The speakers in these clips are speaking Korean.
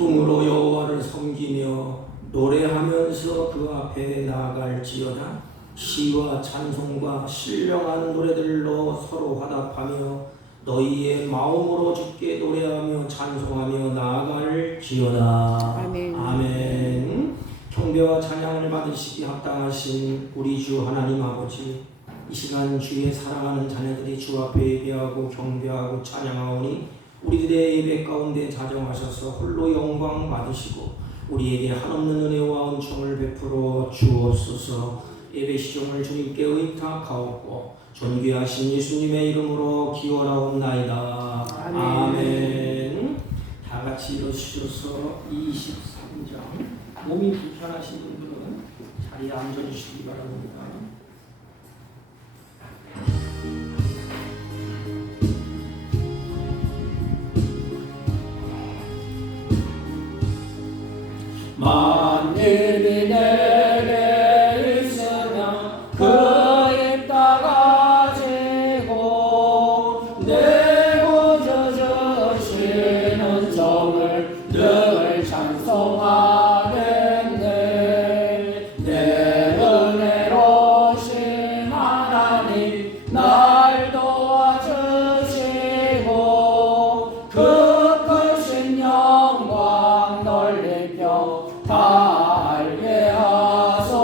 기쁨으로 여호와를 섬기며 노래하면서 그 앞에 나아갈지어다. 시와 찬송과 신령한 노래들로 서로 화답하며 너희의 마음으로 주께 노래하며 찬송하며 나아갈지어다. 아멘. 아멘. 경배와 찬양을 받으시기 합당하신 우리 주 하나님 아버지, 이 시간 주의 사랑하는 자녀들이 주 앞에 예배하고 경배하고 찬양하오니 우리들의 예배 가운데 자정하셔서 홀로 영광 받으시고 우리에게 한없는 은혜와 은총을 베풀어 주옵소서. 예배 시종을 주님께 의탁하옵고 존귀하신 예수님의 이름으로 기원하옵나이다. 아멘. 아멘. 다 같이 일어서셔서 23장. 몸이 불편하신 분들은 자리에 앉아주시기 바랍니다. 만일이 내게 있으면 그 입 닫아지고 내 구주 주시는 점을 늘 찬송하겠네. 내 은혜로신 하나님 날 도와주시고 그 크신 영광 넓혀 다 알게 하소서.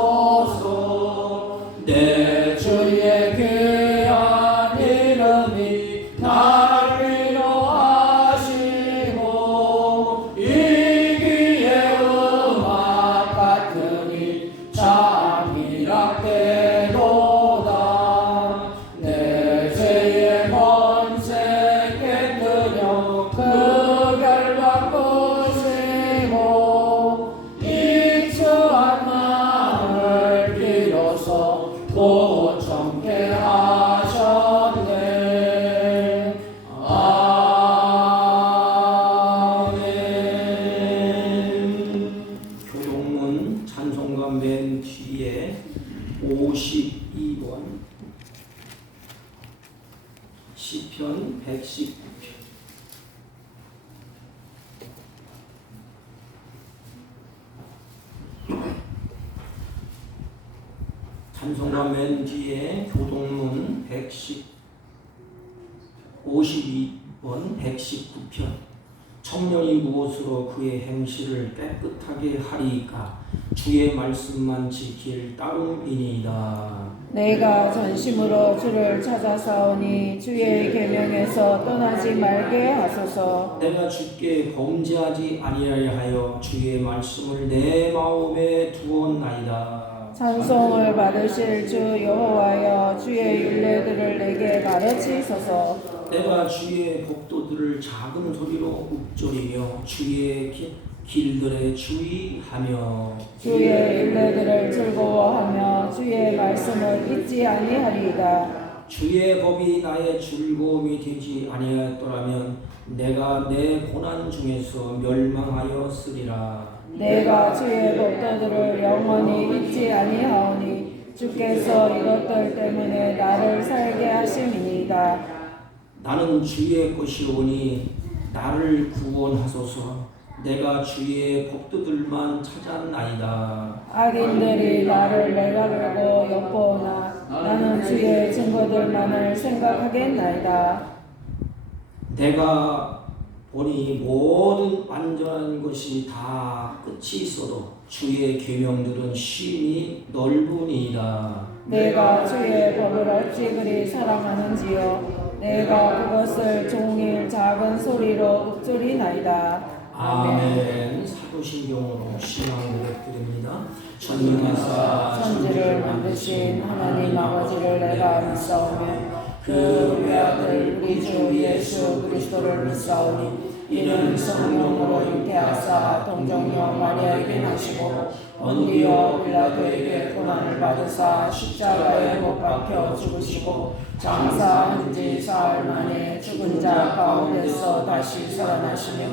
내 주의 귀한 이름이 나를 위로하시고 이 귀의 음악 같으니 참 이랍게도다. 내 죄의 번세 깨뜨려 그 결과 끄시고 익수한 마음을 비로소 고정케 하셨네. 아멘. 교동문 찬송가 맨 뒤에 52번 시편 119편. 찬송가 맨 뒤에 교동문 52번 119편. 청년이 무엇으로 그의 행실을 깨끗하게 하리까? 주의 말씀만 지킬 따름이니이다. 내가 전심으로 주를 찾아사오니 주의 계명에서 떠나지 말게 하소서. 내가 주께 범죄하지 아니하여 하여 주의 말씀을 내 마음에 두었나이다. 찬송을 받으실 주 여호와여, 주의 율례들을 내게 가르치소서. 내가 주의 복도들을 작은 소리로 읊조리며 주의 길들에 주의하며 주의 율례들을 즐거워하며 주의 말씀을 잊지 아니하리이다. 주의 법이 나의 즐거움이 되지 아니하였더라면 내가 내 고난 중에서 멸망하였으리라. 내가 주의 법도들을 영원히 잊지 아니하오니 주께서 이것들 때문에 나를 살게 하심이니이다. 나는 주의 것이오니 나를 구원하소서. 내가 주의 법도들만 찾았나이다. 악인들이 나를 매가르고 엿보나 나는 주의 증거들만을 생각하겠나이다. 내가 보니 모든 완전한 것이 다 끝이 있어도 주의 계명들은 쉼이 넓으니이다. 내가 주의 법을 어찌 그리 사랑하는지요. 내가 그것을 종일 작은 소리로 읊조리나이다. 아멘. 사도신경으로 신앙 고백드립니다. 전능하사 천지를 만드신 하나님 아버지를 내가 믿사오며 그 외아들 우리 주 예수 그리스도를 믿사오니 이는 성령으로 잉태하사 동정녀 마리아에게 나시고 본디오 빌라도에게 고난을 받으사 십자가에 못 박혀 죽으시고 장사한 지 사흘 만에 죽은 자 가운데서 다시 살아나시며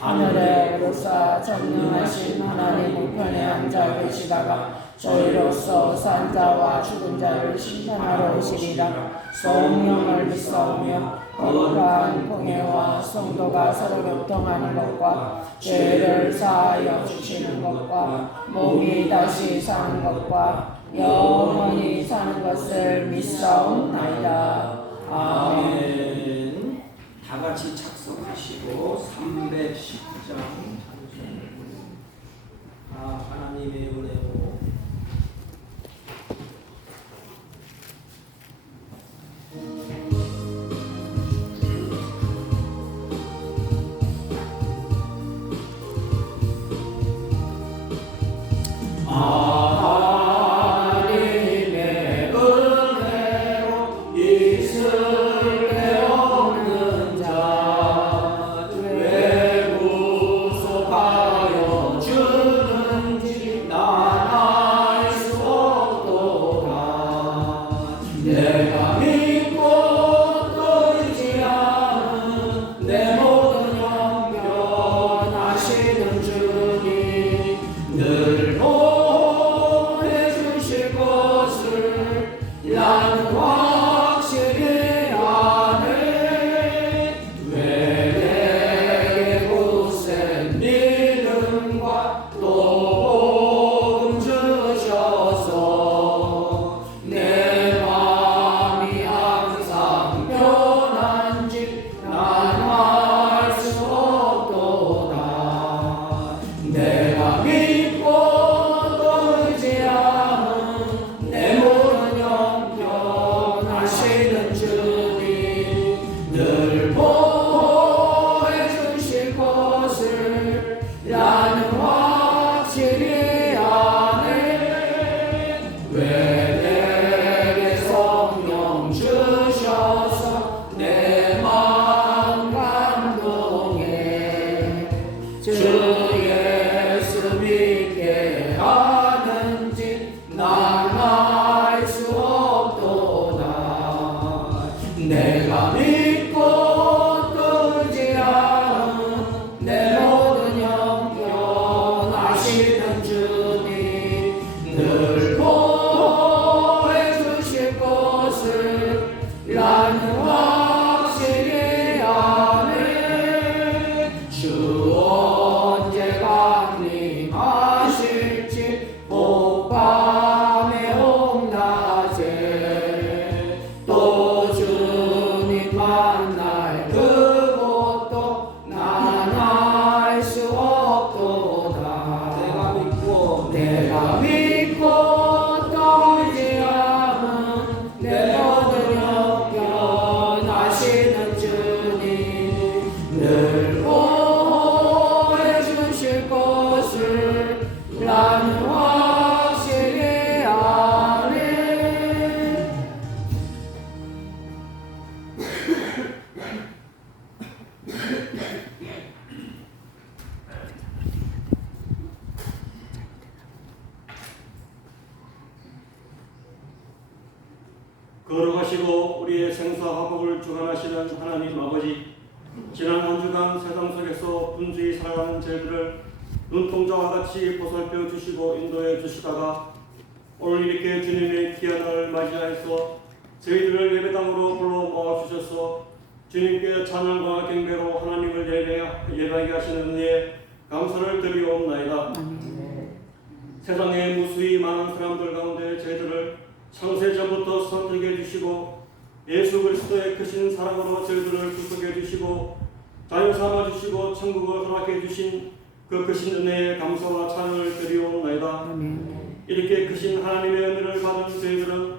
하늘에 오르사 전능하신 하나님 우편에 앉아 계시다가 저희로서 산 자와 죽은 자를 심판하러 오시리라. 성령을 믿사오며 거룩한 공예와 성도가 서로 교통하는 것과 죄를 사하여 주시는 것과 몸이 다시 사는 것과 영원히 사는 것을 믿사옵나이다. 아멘. 다 같이 착석하시고 310장 하나님의 은혜로 하나님의 은혜로 있을래 없는 자 왜 구속하여 주는지 난 알 수 없도다. 내가 믿고 또 의지하는 내 모든 영변하시는 주님 늘 보내 주실 것을 나는 확실히 아네. 왜 내게 굳센 믿음과 또 복음 주셔서 내 마음이 항상 편한지 난 알 수 없도다. 내가 믿고 또 의지하는 내 모든 영변하시는 주님 늘 보호해 주실 것을 나는 확실히 아네. 왜 내게 성령 주셔서 내 마음 감동해 주 예수 믿게 하는지 난 알 수 없도다. 내가 믿고 또 의지하는 내 모든 영변하시는 주님 늘 보호해 주실 것을 나는 확실히 아네. 주 언제 강림하실지 복밤에 홍낮에 또 주님 만날 그것도 난 알 수 없도다. 내가 믿고 또 의지하는 내 모든 영변하시는 주님 늘 보호해 주실 것을 나는 확실히 아네. 거룩하시고 우리의 생사 화복을 주관하시는 하나님 아버지, 지난 한 주간 세상 속에서 분주히 살아가는 저희들을 눈동자와 같이 보살펴 주시고 인도해 주시다가 오늘 이렇게 주님의 귀한 날을 맞이하여서 저희들을 예배당으로 불러 모아 주셔서 주님께 찬양과 경배로 하나님을 예배하게 하시는 은혜에 감사를 드리옵나이다. 세상에 무수히 많은 사람들 가운데 저희들을 창세 전부터 선택해 주시고 예수 그리스도의 크신 사랑으로 저희들을 구속해 주시고 자유 삼아 주시고 천국을 허락해 주신 그 크신 은혜에 감사와 찬양을 드리옵나이다. 이렇게 크신 하나님의 은혜를 받은 저희들은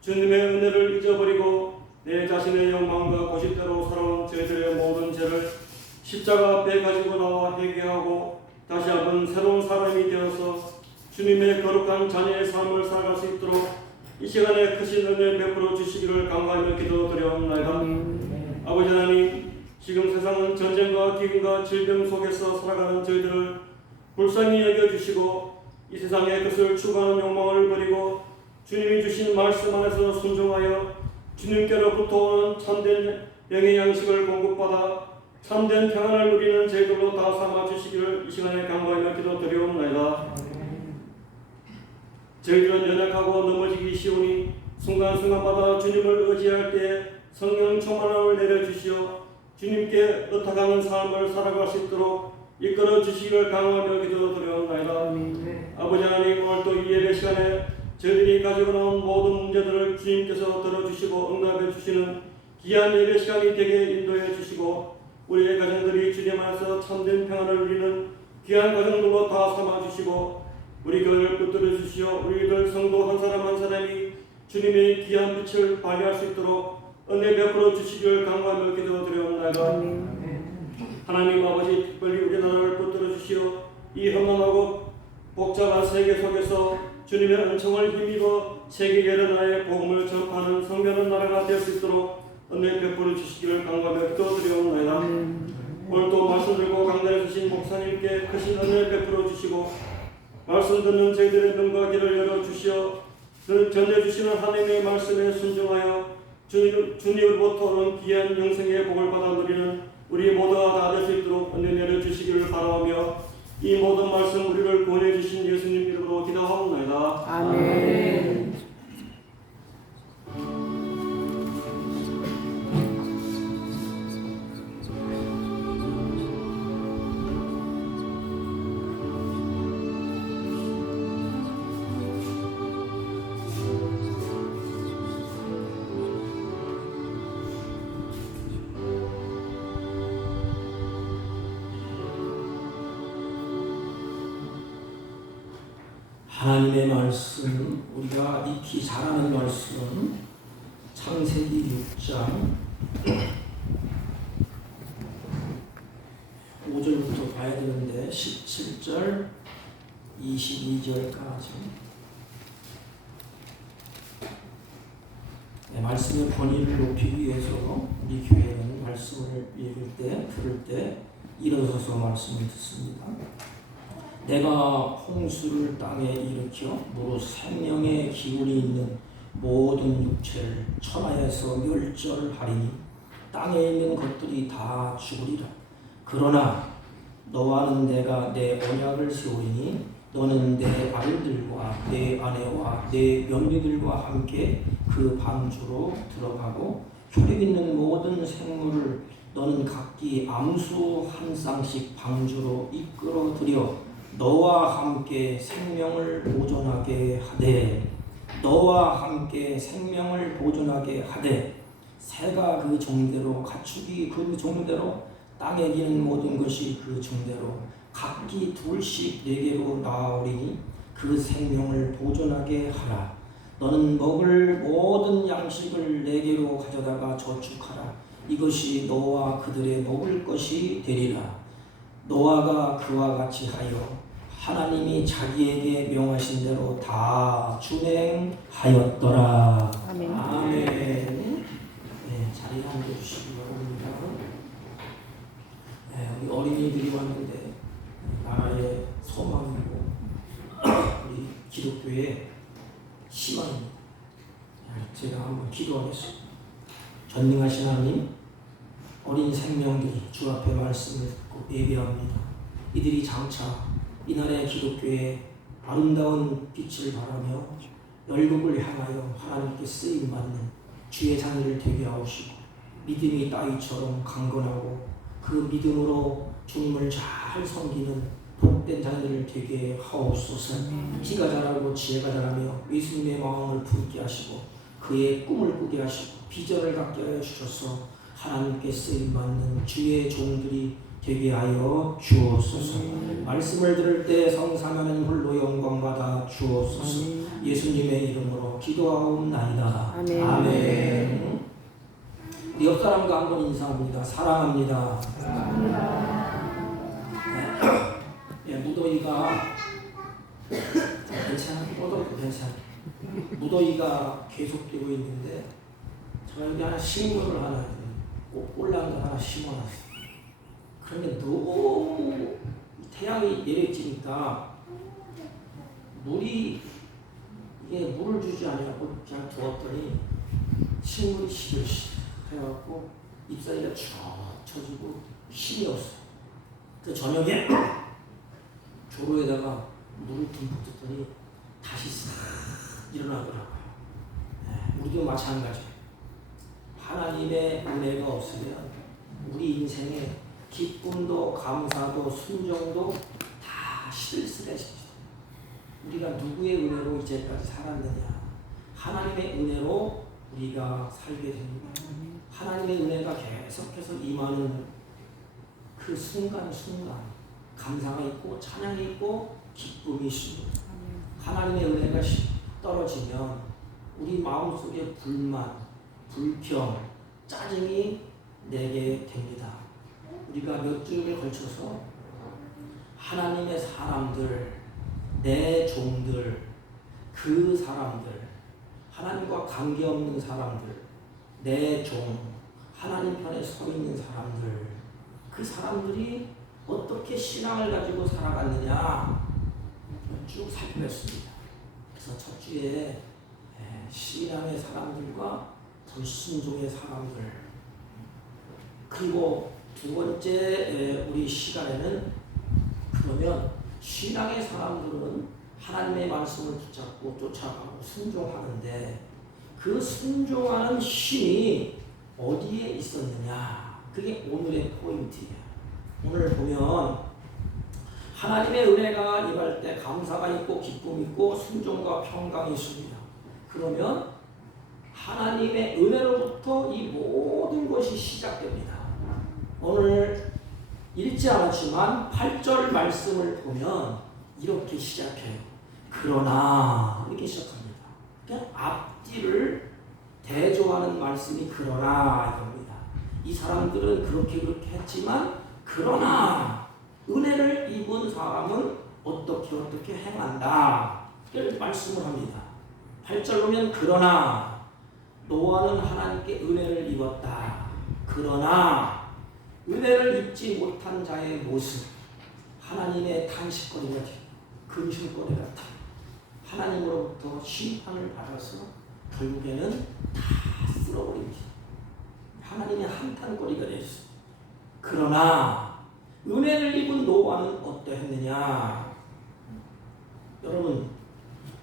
주님의 은혜를 잊어버리고 내 자신의 욕망과 고집대로 살아온 저희들의 모든 죄를 십자가 앞에 가지고 나와 회개하고 다시 한번 새로운 사람이 되어서 주님의 거룩한 자녀의 삶을 살아갈 수 있도록 이 시간에 크신 은혜 베풀어 주시기를 간구하며 기도드려옵나이다. 아버지 하나님, 지금 세상은 전쟁과 기근과 질병 속에서 살아가는 저희들을 불쌍히 여겨주시고 이 세상의 것을 추구하는 욕망을 버리고 주님이 주신 말씀 안에서 순종하여 주님께로부터 오는 참된 영의 양식을 공급받아 참된 평안을 누리는 저희들로 다 삼아주시기를 이 시간에 간구하며 기도드리옵나이다. 저희들은 연약하고 넘어지기 쉬우니 순간순간마다 주님을 의지할 때 성령 충만함을 내려주시어 주님께 의탁하는 삶을 살아갈 수 있도록 이끌어 주시기를 강하며 기도드려옵나이다. 아버지 하나님, 오늘 또 이 예배 시간에 저희들이 가지고 나온 모든 문제들을 주님께서 들어주시고 응답해 주시는 귀한 예배 시간이 되게 인도해 주시고 우리의 가정들이 주님 안에서 참된 평안을 누리는 귀한 가정들로 다 삼아주시고 우리 교회를 붙들어 주시어 우리들 성도 한 사람 한 사람이 주님의 귀한 빛을 발휘할 수 있도록 은혜 베풀어 주시기를 간구하며 기도드려옵나이다. 하나님 아버지, 특별히 우리나라를 붙들어 주시어 이 험난하고 복잡한 세계 속에서 주님의 은총을 힘입어 세계 여러 나라의 복음을 전파하는 성전한 나라가 될 수 있도록 은혜 베풀어 주시기를 간구하며 기도드려옵나이다. 오늘도 말씀 들고 강단에 주신 목사님께 크신 은혜 베풀어 주시고 말씀 듣는 저희들의 눈과 귀를 열어 주시어 전해주시는 하나님의 말씀에 순종하여 주님으로부터 오는 귀한 영생의 복을 받아 누리는 우리 모두가 다 될 수 있도록 은혜 내려주시기를 바라며 이 모든 말씀 우리를 구원해 주신 예수님 이름으로 기도하옵나이다. 아멘. 하나님의 말씀, 우리가 익히 잘 아는 말씀, 창세기 6장 5절부터 봐야 되는데 17절 22절까지 말씀의 권위를 높이기 위해서 우리 교회는 말씀을 읽을 때, 들을 때 일어서서 말씀을 듣습니다. 내가 홍수를 땅에 일으켜 무릇 생명의 기운이 있는 모든 육체를 천하에서 멸절하리니 땅에 있는 것들이 다 죽으리라. 그러나 너와는 내가 내 언약을 세우리니 너는 내 아들들과 내 아내와 내 며느리들과 함께 그 방주로 들어가고 혈육 있는 모든 생물을 너는 각기 암수 한 쌍씩 방주로 이끌어들여 너와 함께 생명을 보존하게 하되 너와 함께 생명을 보존하게 하되 새가 그 종대로 가축이 그 종대로 땅에 기는 모든 것이 그 종대로 각기 둘씩 네개로 나아오리니 그 생명을 보존하게 하라. 너는 먹을 모든 양식을 네개로 가져다가 저축하라. 이것이 너와 그들의 먹을 것이 되리라. 노아가 그와 같이 하여 하나님이 자기에게 명하신 대로 다 준행하였더라. 아멘. 아멘. 네, 자리에 앉아주시기 바랍니다. 네, 우리 어린이들이 왔는데 나라의 소망이고 우리 기독교의 희망입니다. 제가 한번 기도하겠습니다. 전능하신 하나님, 어린 생명들이 주 앞에 말씀을 듣고 예배합니다. 이들이 장차 이 나라의 기독교의 아름다운 빛을 바라며 열국을 향하여 하나님께 쓰임받는 주의 자녀를 되게 하시고 믿음이 따위처럼 강건하고 그 믿음으로 주님을 잘 섬기는 복된 자녀를 되게 하옵소서. 키가 자라고 지혜가 자라며 예수님의 마음을 품게 하시고 그의 꿈을 꾸게 하시고 비전을 갖게 하여 주셔서 하나님께 쓰임받는 주의 종들이 되게 하여 주옵소서. 말씀을 들을 때 성삼하는 홀로 영광받아 주옵소서. 예수님의 이름으로 기도하옵나이다. 아멘. 아멘. 우리 옆 사람과 한번 인사합니다. 사랑합니다. 네, 무더위가 괜찮아? 괜찮아. 무더위가 계속되고 있는데 제가 여기 하나 식물을 하나 올라온 거 하나 심어놨어요. 그런데 너무 태양이 내리쬐니까 물이 이게 물을 주지 않냐고 그냥 두었더니 식물이 시들시들 해갖고 잎사귀가 쭉 쳐지고 힘이 없어. 그 저녁에 조로에다가 물을 듬뿍 줬더니 다시 싹 일어나더라고요. 네, 우리도 마찬가지예요. 하나님의 은혜가 없으면 우리 인생에 기쁨도 감사도 순종도 다 시들시들해집니다. 우리가 누구의 은혜로 이제까지 살았느냐? 하나님의 은혜로 우리가 살게 됩니다. 하나님의 은혜가 계속해서 임하는 그 순간순간 감사가 있고 찬양이 있고 기쁨이 있습니다. 하나님의 은혜가 떨어지면 우리 마음속에 불만, 불평, 짜증이 내게 됩니다. 우리가 몇 주에 걸쳐서 하나님의 사람들, 내 종들, 그 사람들, 하나님과 관계없는 사람들, 내 종, 하나님 편에 서 있는 사람들, 그 사람들이 어떻게 신앙을 가지고 살아갔느냐 쭉 살펴봤습니다. 그래서 첫 주에 신앙의 사람들과 불순종의 사람들, 그리고 두 번째 우리 시간에는 그러면 신앙의 사람들은 하나님의 말씀을 붙잡고 쫓아가고 순종하는데 그 순종하는 힘이 어디에 있었느냐? 그게 오늘의 포인트예요. 오늘 보면 하나님의 은혜가 임할 때 감사가 있고 기쁨이 있고 순종과 평강이 있습니다. 그러면 하나님의 은혜로부터 이 모든 것이 시작됩니다. 오늘 읽지 않았지만 8절 말씀을 보면 이렇게 시작해요. 그러나 이렇게 시작합니다. 그냥 앞뒤를 대조하는 말씀이 그러나 이겁니다. 이 사람들은 그렇게 했지만 그러나 은혜를 입은 사람은 어떻게 행한다. 이렇게 말씀을 합니다. 8절 보면 그러나 노아는 하나님께 은혜를 입었다. 그러나 은혜를 입지 못한 자의 모습 하나님의 탄식거리가 금식거리 같아. 하나님으로부터 심판을 받아서 결국에는 다 쓸어버립니다. 하나님의 한탄거리가 되었습니다. 그러나 은혜를 입은 노아는 어떠했느냐? 여러분,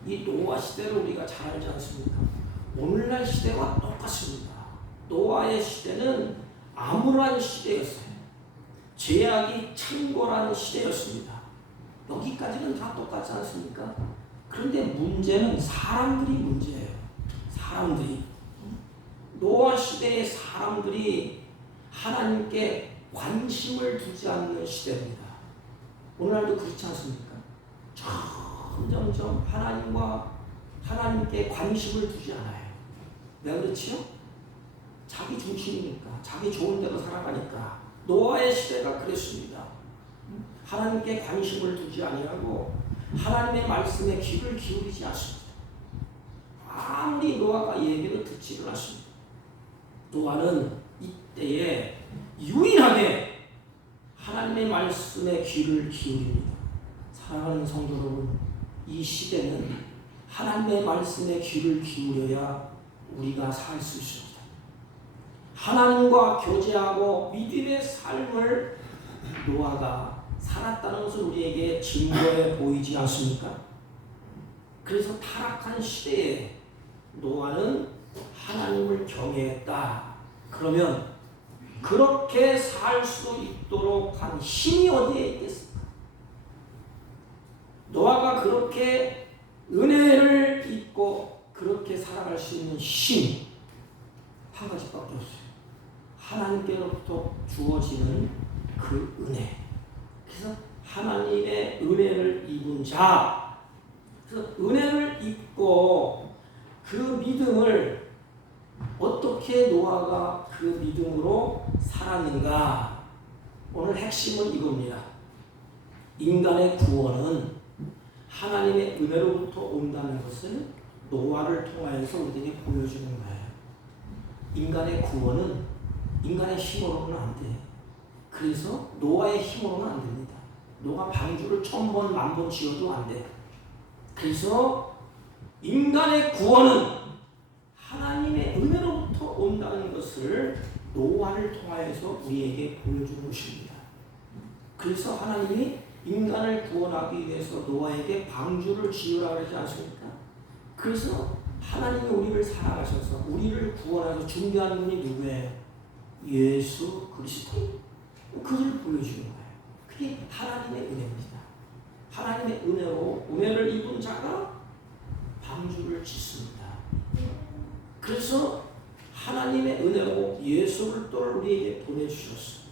이 노아 시대를 우리가 잘 알지 않습니까? 오늘날 시대와 똑같습니다. 노아의 시대는 암울한 시대였어요. 죄악이 창궐한 시대였습니다. 여기까지는 다 똑같지 않습니까? 그런데 문제는 사람들이 문제예요. 사람들이. 노아 시대의 사람들이 하나님께 관심을 두지 않는 시대입니다. 오늘날도 그렇지 않습니까? 점점 하나님께 관심을 두지 않아요. 왜 그렇지요? 자기 중심이니까, 자기 좋은 대로 살아가니까. 노아의 시대가 그랬습니다. 하나님께 관심을 두지 아니하고 하나님의 말씀에 귀를 기울이지 않습니다. 아무리 노아가 얘기를 듣지를 않습니다. 노아는 이때에 유일하게 하나님의 말씀에 귀를 기울입니다. 사랑하는 성도 여러분, 이 시대는 하나님의 말씀에 귀를 기울여야 우리가 살 수 있습니다. 하나님과 교제하고 믿음의 삶을 노아가 살았다는 것을 우리에게 증거해 보이지 않습니까? 그래서 타락한 시대에 노아는 하나님을 경외했다. 그러면 그렇게 살 수 있도록 한 힘이 어디에 있겠습니까? 노아가 그렇게 은혜를 입고 그렇게 살아갈 수 있는 힘 한 가지밖에 없어요. 하나님께로부터 주어지는 그 은혜. 그래서 하나님의 은혜를 입은 자, 그래서 은혜를 입고 그 믿음을 어떻게 노아가 그 믿음으로 살았는가? 오늘 핵심은 이겁니다. 인간의 구원은 하나님의 은혜로부터 온다는 것을 노아를 통하여서 우리에게 보여주는 거예요. 인간의 구원은 인간의 힘으로는 안 돼요. 그래서 노아의 힘으로는 안 됩니다. 노아 방주를 1000번, 10,000번 지어도 안 돼요. 그래서 인간의 구원은 하나님의 은혜로부터 온다는 것을 노아를 통하여서 우리에게 보여주는 것입니다. 그래서 하나님이 인간을 구원하기 위해서 노아에게 방주를 지으라 그러지 않습니까? 그래서 하나님이 우리를 사랑하셔서 우리를 구원하셔서 준비한 분이 누구예요? 예수 그리스도. 그를 보여주는 거예요. 그게 하나님의 은혜입니다. 하나님의 은혜로 은혜를 입은 자가 방주를 짓습니다. 그래서 하나님의 은혜로 예수 그리스도를 우리에게 보내주셨어요.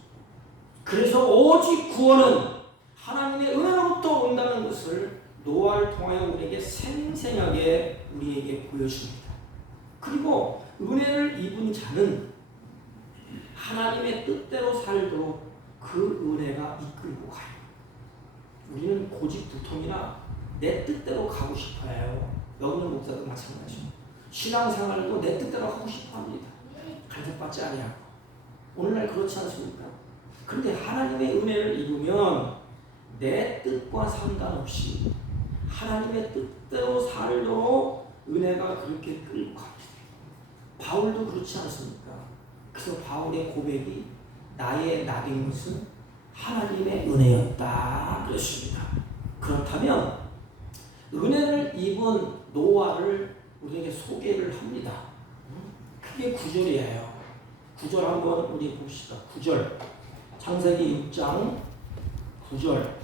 그래서 오직 구원은 하나님의 은혜로부터 온다는 것을 노아를 통하여 우리에게 생생하게 우리에게 보여줍니다. 그리고 은혜를 입은 자는 하나님의 뜻대로 살도록 그 은혜가 이끌고 가요. 우리는 고집불통이나 내 뜻대로 가고 싶어 해요. 여기는 목사도 마찬가지죠. 신앙생활도 내 뜻대로 하고 싶어 합니다. 간섭받지 아니하고. 오늘날 그렇지 않습니까? 그런데 하나님의 은혜를 입으면 내 뜻과 상관없이 하나님의 뜻대로 살도록 은혜가 그렇게 끌고 갑니다. 바울도 그렇지 않습니까? 그래서 바울의 고백이 나의 낙인 것은 하나님의 은혜였다 그랬습니다. 그렇다면 은혜를 입은 노아를 우리에게 소개를 합니다. 그게 9절이에요. 9절 한번 우리 봅시다. 9절 창세기 6장 9절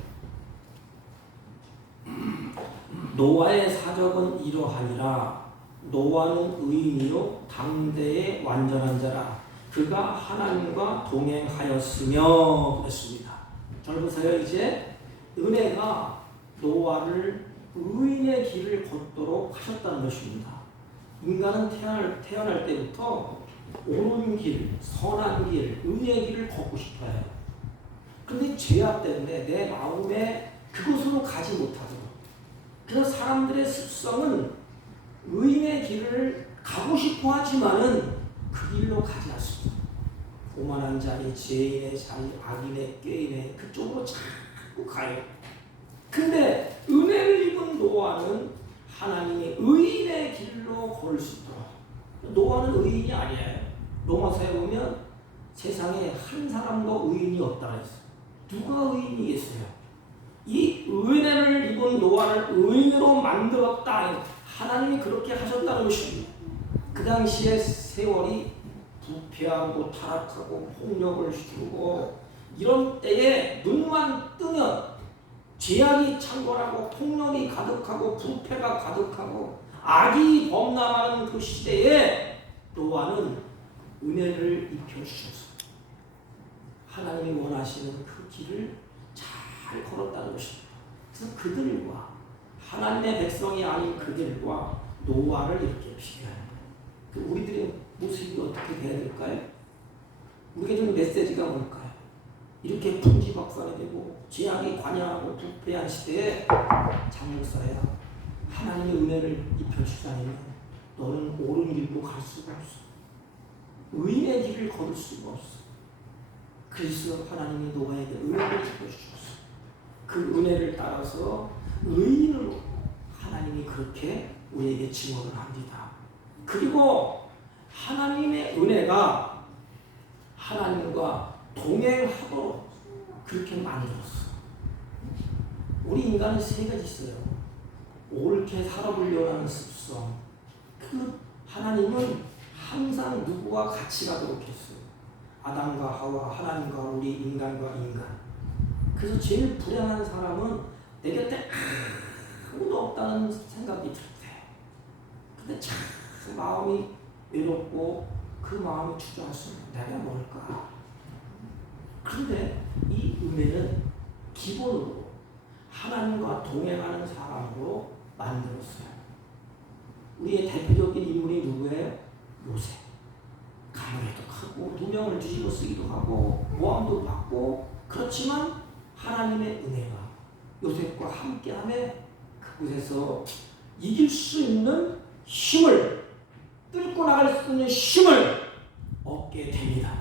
노아의 사적은 이러하니라. 노아는 의인이요 당대의 완전한 자라. 그가 하나님과 동행하였으며 그랬습니다. 잘 보세요. 이제 은혜가 노아를 의인의 길을 걷도록 하셨다는 것입니다. 인간은 태어날 때부터 옳은 길, 선한 길, 의의 길을 걷고 싶어요. 그런데 죄악 때문에 내 마음에 그곳으로 가지 못하죠. 그래서 사람들의 습성은 의인의 길을 가고 싶어 하지만은 그 길로 가지 않습니다. 오만한 자리, 죄인의 자리, 악인의 꾀인의 그쪽으로 자꾸 가요. 근데 은혜를 입은 노아는 하나님이 의인의 길로 걸을 수 있도록. 노아는 의인이 아니에요. 로마서에 보면 세상에 한 사람도 의인이 없다 그랬어요. 누가 의인이겠어요? 이 은혜를 입은 노아를 의인으로 만들었다. 하나님이 그렇게 하셨다는 것입니다. 그 당시에 세월이 부패하고 타락하고 폭력을 시키고 이런 때에 눈만 뜨면 죄악이 창궐하고 폭력이 가득하고 부패가 가득하고 악이 범람하는 그 시대에 노아는 은혜를 입혀주셨어요. 하나님이 원하시는 그 길을 잘 걸었다는 것입니다. 그래서 그들과 하나님의 백성이 아닌 그들과 노아를 이렇게 비교합니다. 우리들의 모습이 어떻게 돼야 될까요? 우리에게 좀 메시지가 뭘까요? 이렇게 풍지박산이 되고 죄악이 관영하고 부패한 시대에 장목사야 하나님의 은혜를 입혀주지 않으면 너는 옳은 길로 갈 수가 없어. 의인의 길을 걸을 수가 없어. 그래서 하나님이 노아에게 은혜를 입혀주셨어. 그 은혜를 따라서 의인으로 하나님이 그렇게 우리에게 증언을 합니다. 그리고 하나님의 은혜가 하나님과 동행하도록 그렇게 만들었어. 우리 인간은 세 가지 있어요. 옳게 살아보려고 하는 습성. 그 하나님은 항상 누구와 같이 가도록 했어요. 아담과 하와, 하나님과 우리 인간과 인간. 그래서 제일 불행한 사람은 내 곁에 아무도 없다는 생각이 들 때. 근데 참 마음이 외롭고 그 마음이 주저하시면 내가 뭘까? 그런데 이 은혜는 기본으로 하나님과 동행하는 사람으로 만들었어요. 우리의 대표적인 인물이 누구예요? 요셉. 가문에도 크고 누명을 뒤집어 쓰기도 하고 모함도 받고 그렇지만 하나님의 은혜가 요셉과 함께하며 그곳에서 이길 수 있는 힘을 뚫고 나갈 수 있는 힘을 얻게 됩니다.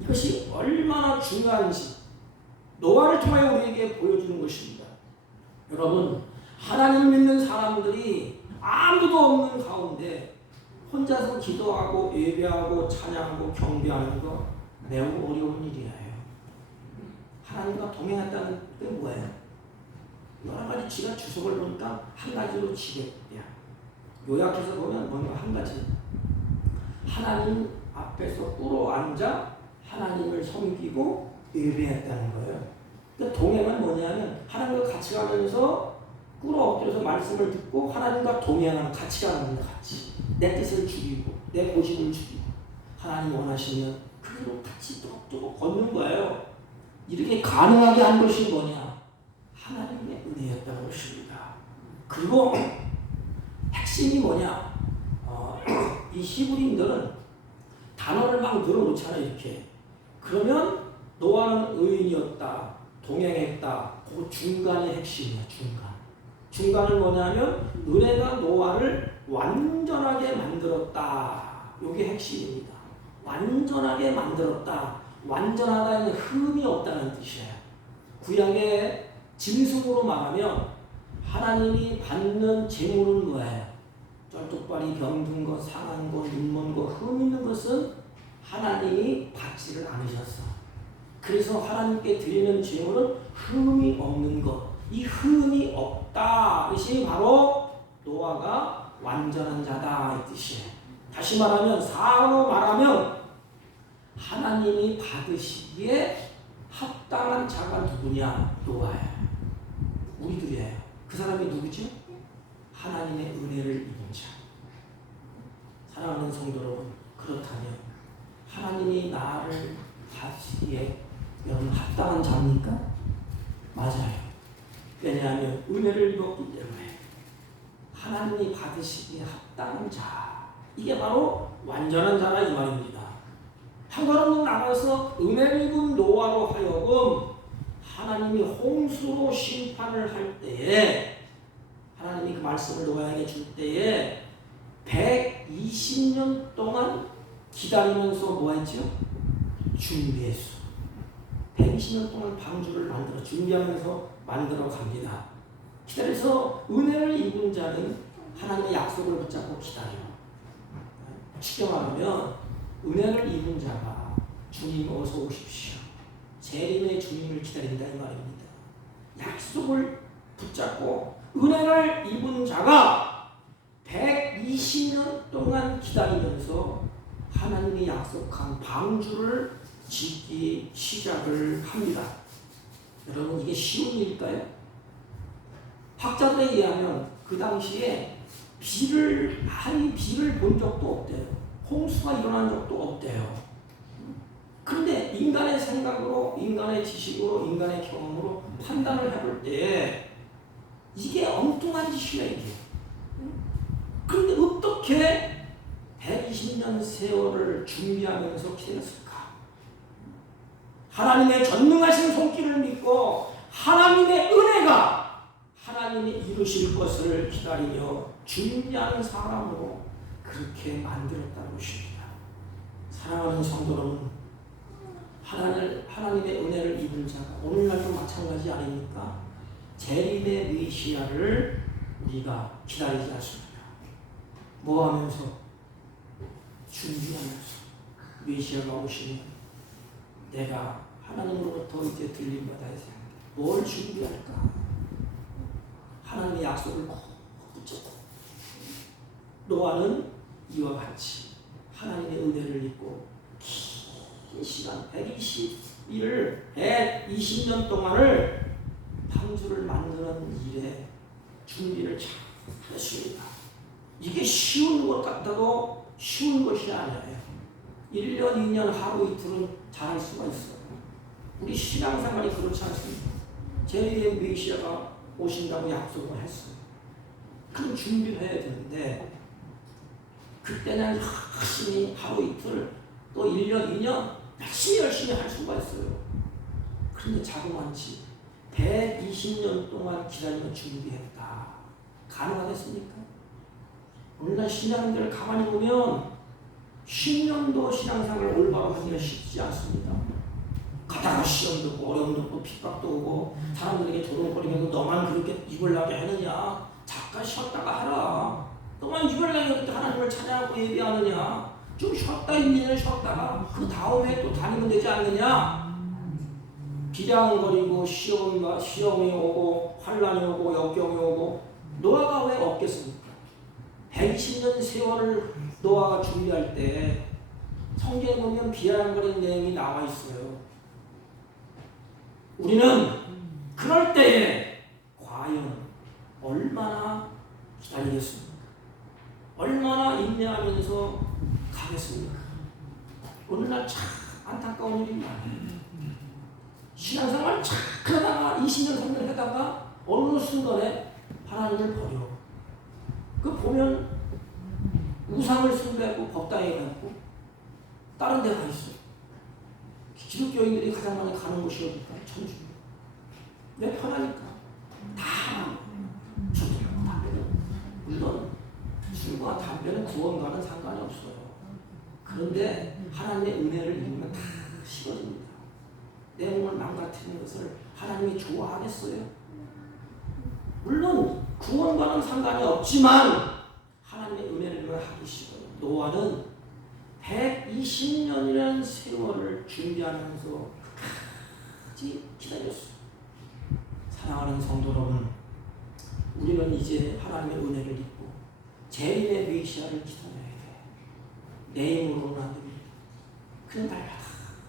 이것이 얼마나 중요한지 노아를 통하여 우리에게 보여주는 것입니다. 여러분, 하나님 믿는 사람들이 아무도 없는 가운데 혼자서 기도하고 예배하고 찬양하고 경배하는 거 매우 어려운 일이에요. 하나님과 동행한다는 게 뭐예요? 여러 가지 지가 주석을 보니까 한 가지로 지겠대요. 요약해서 보면 뭔가 한 가지. 하나님 앞에서 꿇어 앉아 하나님을 섬기고 예배했다는 거예요. 그러니까 동행은 뭐냐면 하나님과 같이 가면서 꿇어 엎드려서 말씀을 듣고 하나님과 동행하는, 같이 가는 겁니다. 같이 내 뜻을 죽이고 내 고집을 죽이고 하나님 원하시면 그대로 같이 뚜벅뚜벅 걷는 거예요. 이렇게 가능하게 한 것이 뭐냐? 하나님의 은혜였다는 것입니다. 그리고 핵심이 뭐냐? 이 히브리인들은 단어를 막 늘어놓잖아요. 이렇게. 그러면 노아는 의인이었다, 동행했다. 그 중간의 핵심이야. 중간은 뭐냐면 은혜가 노아를 완전하게 만들었다. 이게 핵심입니다. 완전하게 만들었다. 완전하다는 흠이 없다는 뜻이에요. 구약의 짐승으로 말하면 하나님이 받는 재물은 뭐예요? 쩔뚝발이 병든 것, 상한 것, 눈먼 것, 흠 있는 것은 하나님이 받지를 않으셨어. 그래서 하나님께 드리는 재물은 흠이 없는 것. 이 흠이 없다. 이것이 바로 노아가 완전한 자다 이 뜻이에요. 다시 말하면 사로 말하면 하나님이 받으시기에 합당한 자가 누구냐? 노아예요. 우리들이에요. 그 사람이 누구죠? 하나님의 은혜를 입은 자. 사랑하는 성도 여러분, 그렇다면 하나님이 나를 받으시기에 여러분 합당한 자입니까? 맞아요. 왜냐하면 은혜를 입었기 때문에 하나님이 받으시기에 합당한 자. 이게 바로 완전한 자라 이 말입니다. 한 걸음 나가서 은혜를 입은 노아로 하여금 하나님이 홍수로 심판을 할 때에 하나님이 그 말씀을 노아에게 줄 때에 120년 동안 기다리면서 뭐 했죠? 준비했어. 120년 동안 방주를 만들어 준비하면서 만들어 갑니다. 기다려서 은혜를 입은 자는 하나님의 약속을 붙잡고 기다려. 쉽게 말하면 은혜를 입은 자가 주님 어서 오십시오. 재림의 주님을 기다린다 이 말입니다. 약속을 붙잡고 은혜를 입은 자가 120년 동안 기다리면서 하나님이 약속한 방주를 짓기 시작을 합니다. 여러분 이게 쉬운 일일까요? 학자들에 의하면 그 당시에 비를 본 적도 없대요. 홍수가 일어난 적도 없대요. 그런데 인간의 생각으로, 인간의 지식으로, 인간의 경험으로 판단을 해볼 때 이게 엉뚱한 짓이야 이게. 그런데 어떻게 120년 세월을 준비하면서 기다렸을까? 하나님의 전능하신 손길을 믿고 하나님의 은혜가 하나님이 이루실 것을 기다리며 준비하는 사람으로 그렇게 만들었다는 것입니다. 사랑하는 성도 여러분, 하나님의 은혜를 입은 자가 오늘날도 마찬가지 아닙니까? 재림의 메시아를 우리가 기다리지 않습니다. 뭐 하면서? 준비하면서. 메시아가 오시면 내가 하나님으로부터 이제 들림받아야 되는데 뭘 준비할까? 하나님의 약속을 꼭 붙잡고 노아는 이와 같이 하나님의 은혜를 입고 긴 시간 120년 동안을 방주를 만드는 일에 준비를 잘 했습니다. 이게 쉬운 것 같아도 쉬운 것이 아니에요. 1년, 2년, 하루 이틀은 잘할 수가 있어요. 우리 신앙생활이 그렇지 않습니다. 제2의 메시아가 오신다고 약속을 했어요. 그럼 준비를 해야 되는데 그때는 열심히 하루 이틀 또 1년, 2년 열심히 할 수가 있어요. 그런데 자그마치 120년 동안 기다리며 준비했다. 가능하겠습니까? 오늘날 신앙인들을 가만히 보면 10년도 신앙생활을 올바로 하기가 쉽지 않습니다. 가다가 시험도 오고 어려움도 오고 핍박도 오고 사람들에게 조롱거리면서 너만 그렇게 유별나게 하느냐? 잠깐 쉬었다가 하라. 너만 유별나게 하나님을 찬양하고 예배하느냐? 좀 쉬었다 1년을 쉬었다가 그 다음에 또 다니면 되지 않느냐? 비량거리고 시험이 오고 환란이 오고 역경이 오고 노아가 왜 없겠습니까? 120년 세월을 노아가 준비할 때 성경에 보면 비아냥거리는 내용이 나와 있어요. 우리는 그럴 때에 과연 얼마나 기다리겠습니까? 얼마나 인내하면서 가겠습니까? 오늘날 참 안타까운 일이 많아요. 신앙생활 참 하다가 20년, 3년 하다가 어느 순간에 하나님을 버려. 그 보면 우상을 숭배하고 법당에 가고 다른 데 가 있어. 기독교인들이 가장 많이 가는 곳이 어딜까? 천주. 내 편하니까 다 좋더라고. 담배는 물론 술과 담배는 구원과는 상관이 없어요. 그런데 하나님의 은혜를 입으면 다 식어집니다. 내 몸을 망가뜨리는 것을 하나님이 좋아하겠어요? 물론 구원과는 상관이 없지만 하나님의 은혜를 입으면 하기 싫어요. 노아는 120년이라는 세월을 준비하면서 끝까지 기다렸어요. 사랑하는 성도 여러분, 우리는 이제 하나님의 은혜를 입고 재림의 메시아를 기다려야 돼. 내 힘으로는 안 됩니다. 그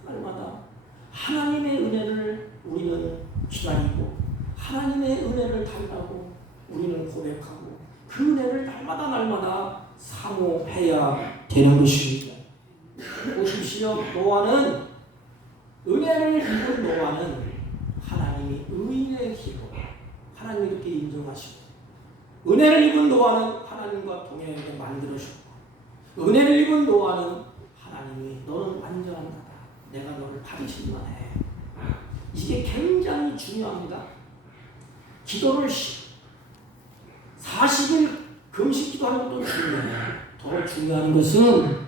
날마다 하나님의 은혜를 우리는 기다리고 하나님의 은혜를 달라고 우리는 고백하고 그 은혜를 날마다 사모해야 되는 것입니다. 보십시오. 노아는 은혜를 입은 노아는 하나님이 의인의 기로 하나님이 이렇게 인정하시고 은혜를 입은 노아는 하나님과 동행하게 만들어주고 은혜를 입은 노아는 하나님이 너는 완전한 자다. 내가 너를 받으실만 해. 이게 굉장히 중요합니다. 기도를 40일 금식 기도하는 것도 중요해요. 더 중요한 것은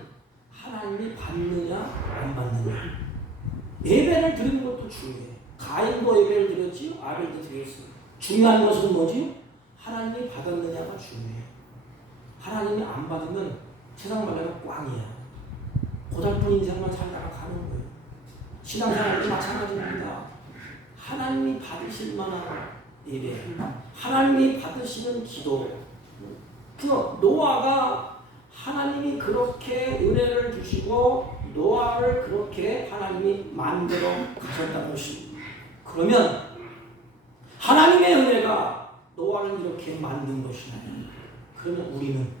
하나님이 받느냐 안 받느냐. 예배를 드리는 것도 중요해요. 가인도 예배를 드렸지 아벨도 드렸어요. 중요한 것은 뭐지? 하나님이 받았느냐가 중요해요. 하나님이 안 받으면 세상 말로 꽝이야. 고달픈 인생만 살다가 가는 거예요. 신앙생활도 마찬가지입니다. 하나님이 받으실 만한 예배, 하나님이 받으시는 기도. 그 노아가 하나님이 그렇게 은혜를 주시고 노아를 그렇게 하나님이 만들어 가셨다는 것입니다. 그러면 하나님의 은혜가 노아를 이렇게 만든 것이라면 그러면 우리는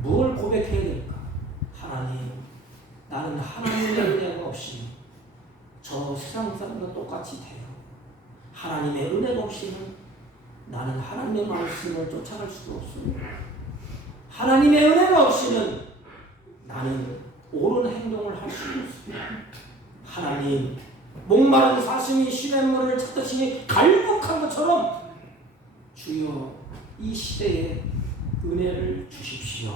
뭘 고백해야 될까? 하나님, 나는 하나님의 은혜가 없이 저 세상 사람과 똑같이 돼요. 하나님의 은혜가 없이는 나는 하나님의 말씀을 쫓아갈 수도 없습니다. 하나님의 은혜가 없이는 나는 옳은 행동을 할 수도 없습니다. 하나님, 목마른 사슴이 시냇물을 찾듯이 갈급한 것처럼 주여 이 시대에 은혜를 주십시오.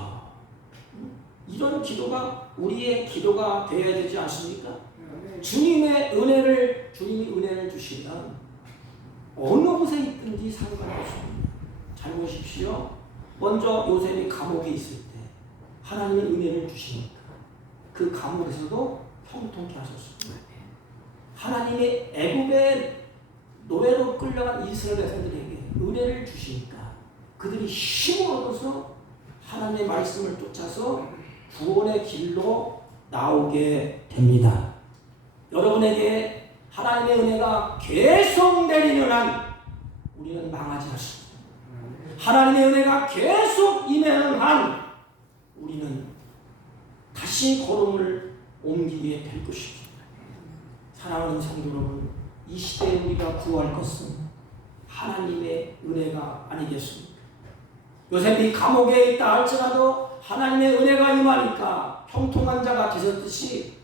이런 기도가 우리의 기도가 되어야 되지 않습니까? 주님의 은혜를 주님이 은혜를 주시면 어느 곳에 있든지 상관없습니다. 잘 보십시오. 먼저 요셉이 감옥에 있을 때 하나님의 은혜를 주시니까 그 감옥에서도 형통케 하셨습니다. 하나님의 애굽의 노예로 끌려간 이스라엘 백성들에게 은혜를 주시니까 그들이 힘을 얻어서 하나님의 말씀을 쫓아서 구원의 길로 나오게 됩니다. 여러분에게 하나님의 은혜가 계속 내리는 한 우리는 망하지 않습니다. 하나님의 은혜가 계속 임하는 한 우리는 다시 걸음을 옮기게 될 것입니다. 사랑하는 성도 여러분, 이 시대에 우리가 구할 것은 하나님의 은혜가 아니겠습니까? 요셉이 감옥에 있다 할지라도 하나님의 은혜가 임하니까 형통한 자가 되셨듯이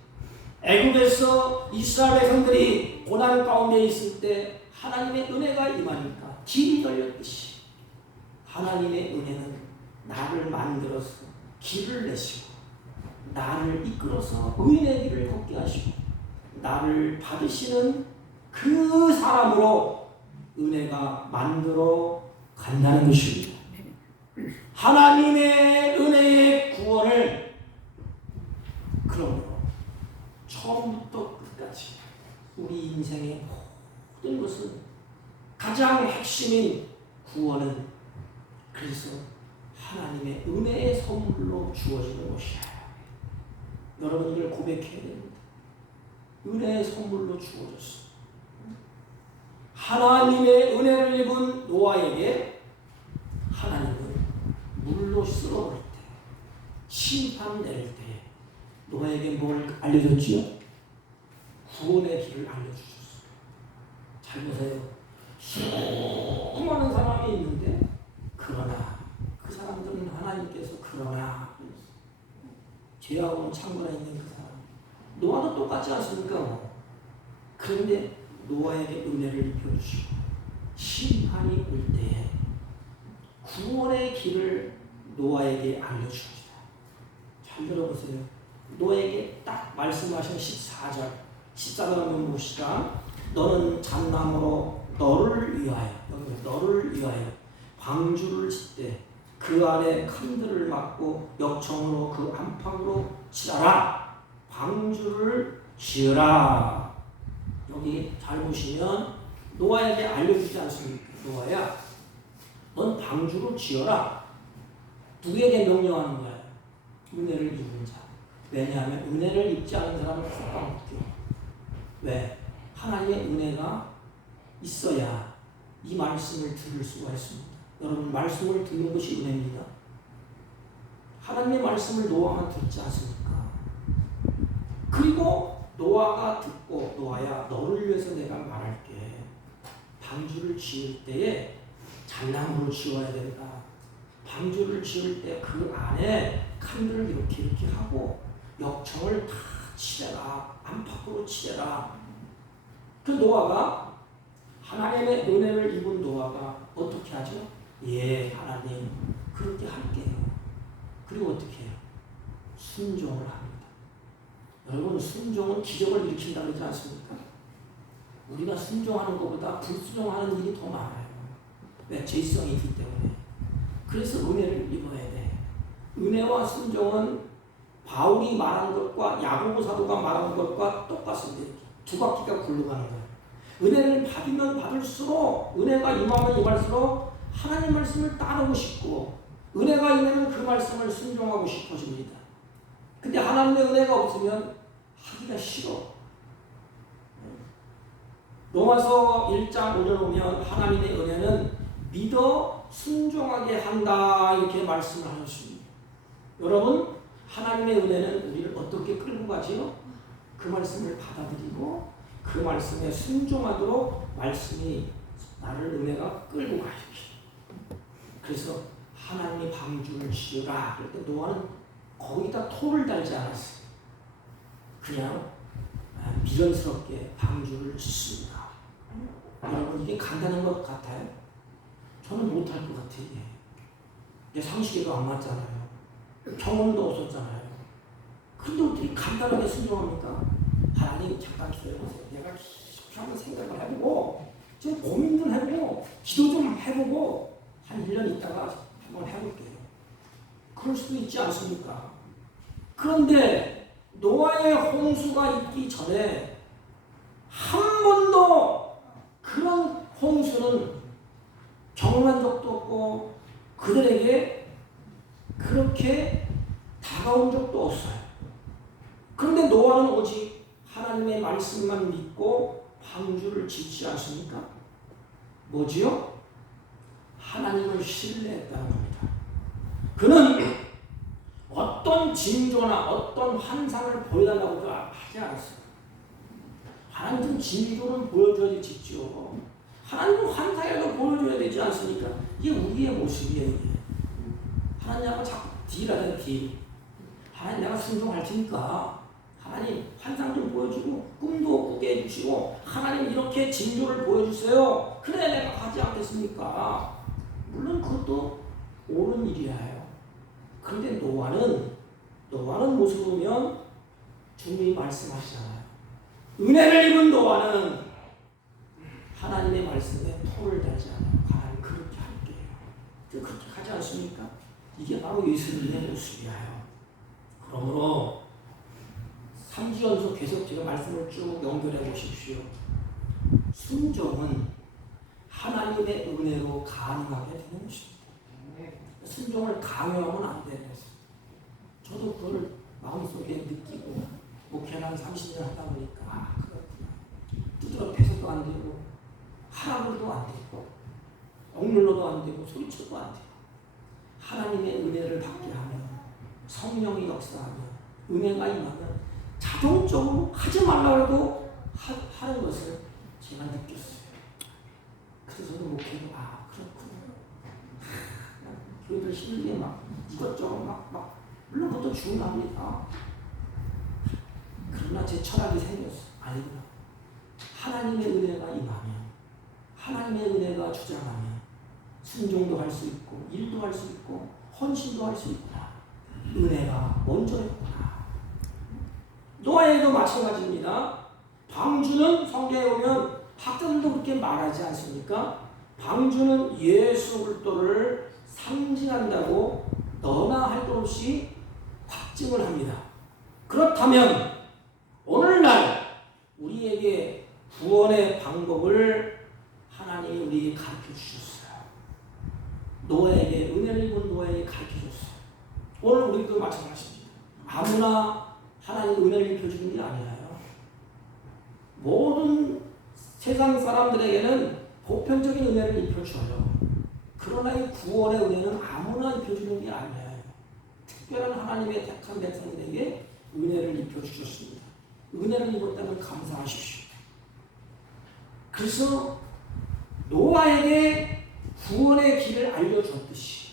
애굽에서 이스라엘 백성들이 고난 가운데 있을 때 하나님의 은혜가 임하니까 길이 열렸듯이 하나님의 은혜는 나를 만들어서 길을 내시고 나를 이끌어서 의인의 길을 걷게 하시고 나를 받으시는 그 사람으로 은혜가 만들어 간다는 것입니다. 하나님의 은혜의 구원을 그러므로 처음부터 끝까지 우리 인생의 모든 것은 가장 핵심인 구원은 그래서 하나님의 은혜의 선물로 주어지는 것이야. 여러분 이걸 고백해야 됩니다. 은혜의 선물로 주어졌어. 하나님의 은혜를 입은 노아에게 하나님은 물로 쓸어버릴 때, 심판 내릴 때 노아에게 뭘 알려줬지요? 구원의 길을 알려주셨어요. 잘 보세요. 수많은 사람이 있는데 그러나 그 사람들은 하나님께서 그러나 죄하고는 창고에 있는 그 사람 노아도 똑같지 않습니까? 그런데 노아에게 은혜를 입혀주시고 심판이 올 때에 구원의 길을 노아에게 알려줍니다. 잘 들어보세요. 노아에게 딱 말씀하신 14절 14절 한번 봅시다. 너는 잣나무로 너를 위하여 방주를 짓되 그 안에 칸들을 막고 역청으로 그 안팎으로 칠하라. 방주를 지으라. 여기 잘 보시면 노아에게 알려주지 않습니까? 노아야, 넌 방주를 지어라. 누구에게 명령하는 거야? 은혜를 입는 자. 왜냐하면 은혜를 입지 않은 사람은 훅 까먹겨. 왜? 하나님의 은혜가 있어야 이 말씀을 들을 수가 있습니다. 여러분 말씀을 듣는 것이 은혜입니다. 하나님의 말씀을 노아가 듣지 않습니까? 그리고 노아가 듣고 노아야 너를 위해서 내가 말할게. 방주를 지을 때에 잣나무로 지어야 된다. 방주를 지을 때 그 안에 칸들을 이렇게 하고 역청을 다 칠해라. 안팎으로 칠해라. 그 노아가 하나님의 은혜를 입은 노아가 어떻게 하죠? 예, 하나님 그렇게 할게요. 그리고 어떻게 해요? 순종을 합니다. 여러분 순종은 기적을 일으킨다 그러지 않습니까? 우리가 순종하는 것보다 불순종하는 일이 더 많아요. 왜? 죄성이 있기 때문에. 그래서 은혜를 입어야 돼. 은혜와 순종은 바울이 말한 것과 야고보 사도가 말한 것과 똑같습니다. 두 바퀴가 굴러가는 거예요. 은혜를 받으면 받을수록 은혜가 임하면 임할수록 하나님 말씀을 따르고 싶고 은혜가 임하면 그 말씀을 순종하고 싶어집니다. 근데 하나님의 은혜가 없으면 하기가 싫어. 로마서 1장 5절 보면 하나님의 은혜는 믿어 순종하게 한다 이렇게 말씀을 하셨습니다. 여러분 하나님의 은혜는 우리를 어떻게 끌고 가지요? 그 말씀을 받아들이고 그 말씀에 순종하도록 말씀이 나를 은혜가 끌고 가요. 그래서 하나님이 방주를 지으라 그럴 때 노아는 거기다 토를 달지 않았어요. 그냥 미련스럽게 방주를 짓습니다. 여러분 이게 간단한 것 같아요? 저는 못할 것 같아요. 이게 상식에도 안 맞잖아요. 경험도 없었잖아요. 근데 어떻게 간단하게 순종합니까? 하나님 잠깐 기다려보세요. 내가 깊이 한번 생각을 해보고 좀 고민 좀 해보고 기도 좀 해보고 한 1년 있다가 한번 해볼게요. 그럴 수도 있지 않습니까? 그런데 노아의 홍수가 있기 전에 한 번도 그런 홍수는 경험한 적도 없고 그들에게 그렇게 다가온 적도 없어요. 그런데 노아는 오직 하나님의 말씀만 믿고 방주를 짓지 않습니까? 뭐지요? 하나님을 신뢰했다는 겁니다. 그는 어떤 징조나 어떤 환상을 보여달라고 하지 않았어요. 하나님 징조는 보여줘야 짓죠. 하나님은 환상이라도 보여줘야 되지 않습니까? 이게 우리의 모습이에요. 이게. 하나님하고 자꾸 딜하는 딜. 하나님 내가 순종할 테니까 하나님 환상 좀 보여주고 꿈도 꾸게 해주시고 하나님 이렇게 징조를 보여주세요. 그래 내가 하지 않겠습니까? 물론 그것도 옳은 일이에요. 그런데 노아는 모습 보면 주님이 말씀하시잖아요. 은혜를 입은 노아는 하나님의 말씀에 토를 달지 않아요. 하나님 그렇게 할게요. 그렇게 하지 않습니까? 이게 바로 예수님의 모습이에요. 그러므로 3주 연속 계속 제가 말씀을 쭉 연결해 보십시오. 순종은 하나님의 은혜로 가능하게 되는 것입니다. 순종을 강요하면 안 돼. 저도 그걸 마음속에 느끼고 목회를 한 30년 하다 보니까 그렇구나. 두드러 패서도 안 되고 하라고도 안 되고 억눌러도 안 되고 소리쳐도 안 되고 하나님의 은혜를 받게 하면 성령이 역사하면 은혜가 임하면 자동적으로 하지 말라고 해도 하는 것을 제가 느꼈어요. 그래서 저도 목회도 그렇구나. 교회들 힘들게 막 이것저것 막 물론 그것도 중요합니다. 그러나 제 철학이 생겼어. 아니구나. 하나님의 은혜가 임하면 하나님의 은혜가 주장하면 순종도 할 수 있고 일도 할 수 있고 헌신도 할 수 있구나. 은혜가 먼저였구나. 노아에도 마찬가지입니다. 방주는 성경에 보면 학자들도 그렇게 말하지 않습니까? 방주는 예수 그리스도를 상징한다고 너나 할 것 없이 확증을 합니다. 그렇다면 오늘날 우리에게 구원의 방법을 하나님이 우리에게 가르쳐 주셨어요. 노아에게 은혜를 입은 노아에게 가르쳐 줬어요. 오늘 우리도 마찬가지입니다. 아무나 하나님 은혜를 입혀주는 게 아니라요. 모든 세상 사람들에게는 보편적인 은혜를 입혀줘요. 그러나 이 구원의 은혜는 아무나 입혀주는 게 아니에요. 특별한 하나님의 택한 백성들에게 은혜를 입혀주셨습니다. 은혜를 입었다면 감사하십시오. 그래서 노아에게 구원의 길을 알려줬듯이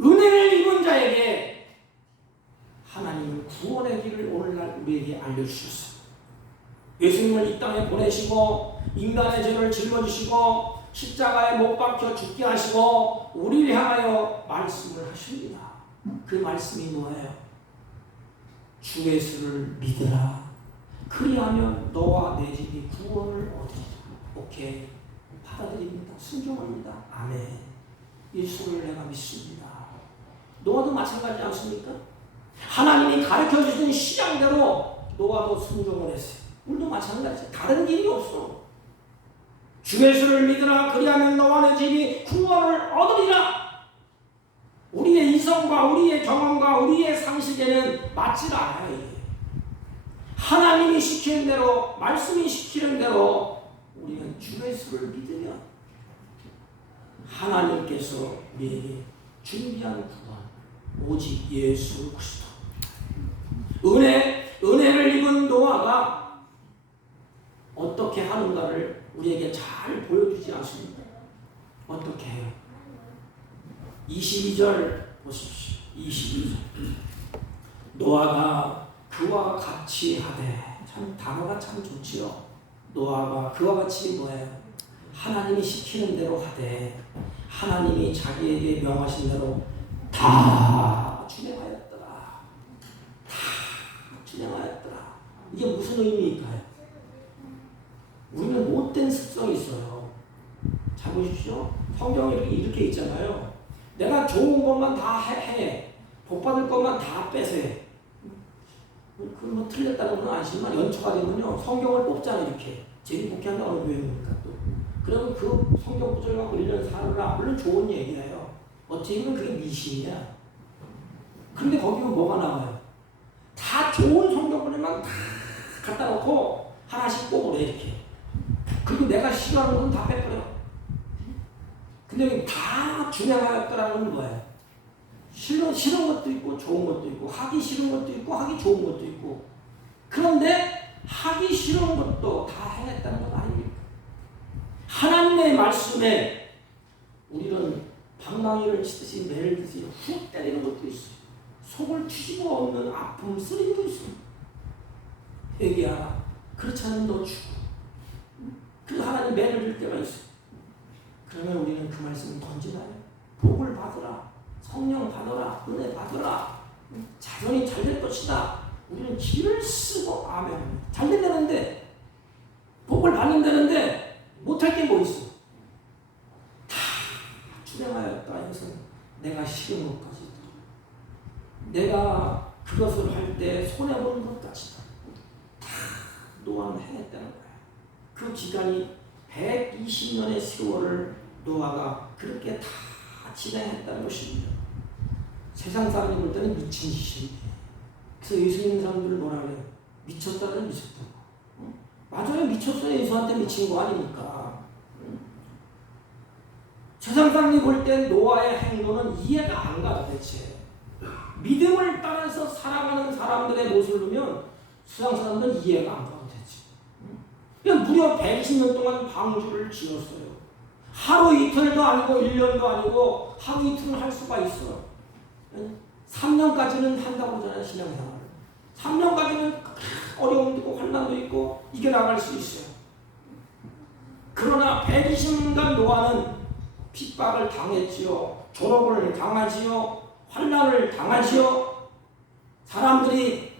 은혜를 입은 자에게 하나님은 구원의 길을 오늘날 우리에게 알려주셨어요. 예수님을 이 땅에 보내시고 인간의 죄를 짊어지시고 십자가에 못 박혀 죽게 하시고 우리를 향하여 말씀을 하십니다. 그 말씀이 뭐예요? 주 예수를 믿으라. 그리하면 너와 내 집이 구원을 얻으리라. 오케이. 받아들입니다. 순종합니다. 아멘. 예수를 내가 믿습니다. 노아도 마찬가지 않습니까? 하나님이 가르쳐 주신 시장대로 노아도 순종을 했어요. 우리도 마찬가지예요. 다른 길이 없어. 주 예수를 믿으라. 그리하면 너와 내 집이 구원을 얻으리라. 우리의 이성과 우리의 경험과 우리의 상식에는 맞지 않아요. 이게. 하나님이 시키는 대로 말씀이 시키는 대로 우리는 주 예수를 믿으면 하나님께서 우리에게 준비한 구원 오직 예수 그리스도. 은혜를 입은 노아가 어떻게 하는가를 우리에게 잘 보여주지 않습니까? 어떻게 해요? 22절 보십시오. 22절. 노아가 그와 같이 하되, 참 단어가 참 좋지요. 노아가 그와 같이 뭐예요? 하나님이 시키는 대로 하되 하나님이 자기에게 명하신 대로 다 준행하였더라. 다 준행하였더라. 이게 무슨 의미일까요? 우리는 못된 습성이 있어요. 잘 보십시오. 성경이 이렇게 있잖아요. 내가 좋은 것만 다 해. 복 받을 것만 다 뺏어. 그건 뭐 틀렸다는 건 아니지만 연초가 되면요. 성경을 뽑잖아요. 이렇게. 제일 복귀한다고 하는 교회입니까 또. 그러면 그 성경 구절 갖고 1년 살으라. 물론 좋은 얘기예요. 어떻게 보면 그게 미신이야. 근데 거기에 뭐가 나와요? 다 좋은 성경구절만 다 갖다 놓고 하나씩 뽑으래 이렇게. 그리고 내가 싫어하는 건 다 빼버려. 근데 여기 다 준행하였더라는 건 뭐예요? 싫은 것도 있고 좋은 것도 있고 하기 싫은 것도 있고 하기 좋은 것도 있고. 그런데 하기 싫은 것도 다 해냈다는 건 아닙니까? 하나님의 말씀에 우리는 방망이를 치듯이 매를 듯이 훅 때리는 것도 있어요. 속을 뒤집어 엎는 아픔, 쓰림도 있어요. 회개하라. 그렇지 않으면 너 죽어. 그래서 하나님 매를 들 때가 있어요. 그러면 우리는 그 말씀을 던지나요? 복을 받으라. 성령 받으라. 은혜 받으라. 자손이 잘 될 것이다. 우리는 길을 쓰고 아멘. 잘 된다는데 복을 받는다는데 못할 게 뭐 있어? 다 주장하였다 해서 내가 싫은 것까지도 내가 그것을 할 때 손해보는 것까지도 다 노아는 해냈다는 거야. 그 기간이 120년의 세월을 노아가 그렇게 다 진행했다는 것입니다. 세상 사람이 볼 때는 미친 짓인데. 그래서 예수 믿는 사람들을 뭐라 그래요? 미쳤다는 미쳤다고. 맞아요. 미쳤어요. 예수한테 미친 거 아닙니까? 세상 사람이 볼 때 노아의 행동은 이해가 안 가 도대체. 믿음을 따라서 살아가는 사람들의 모습을 보면 세상 사람들은 이해가 안 가 도대체. 그냥 무려 120년 동안 방주를 지었어요. 하루 이틀도 아니고 1년도 아니고 하루 이틀은 할 수가 있어요. 3년까지는 한다고 그러잖아요. 신앙생활을. 3년까지는 어려움도 있고 환난도 있고 이겨나갈 수 있어요. 그러나 120년간 노아는 핍박을 당했지요. 조롱을 당하지요. 환난을 당하지요. 사람들이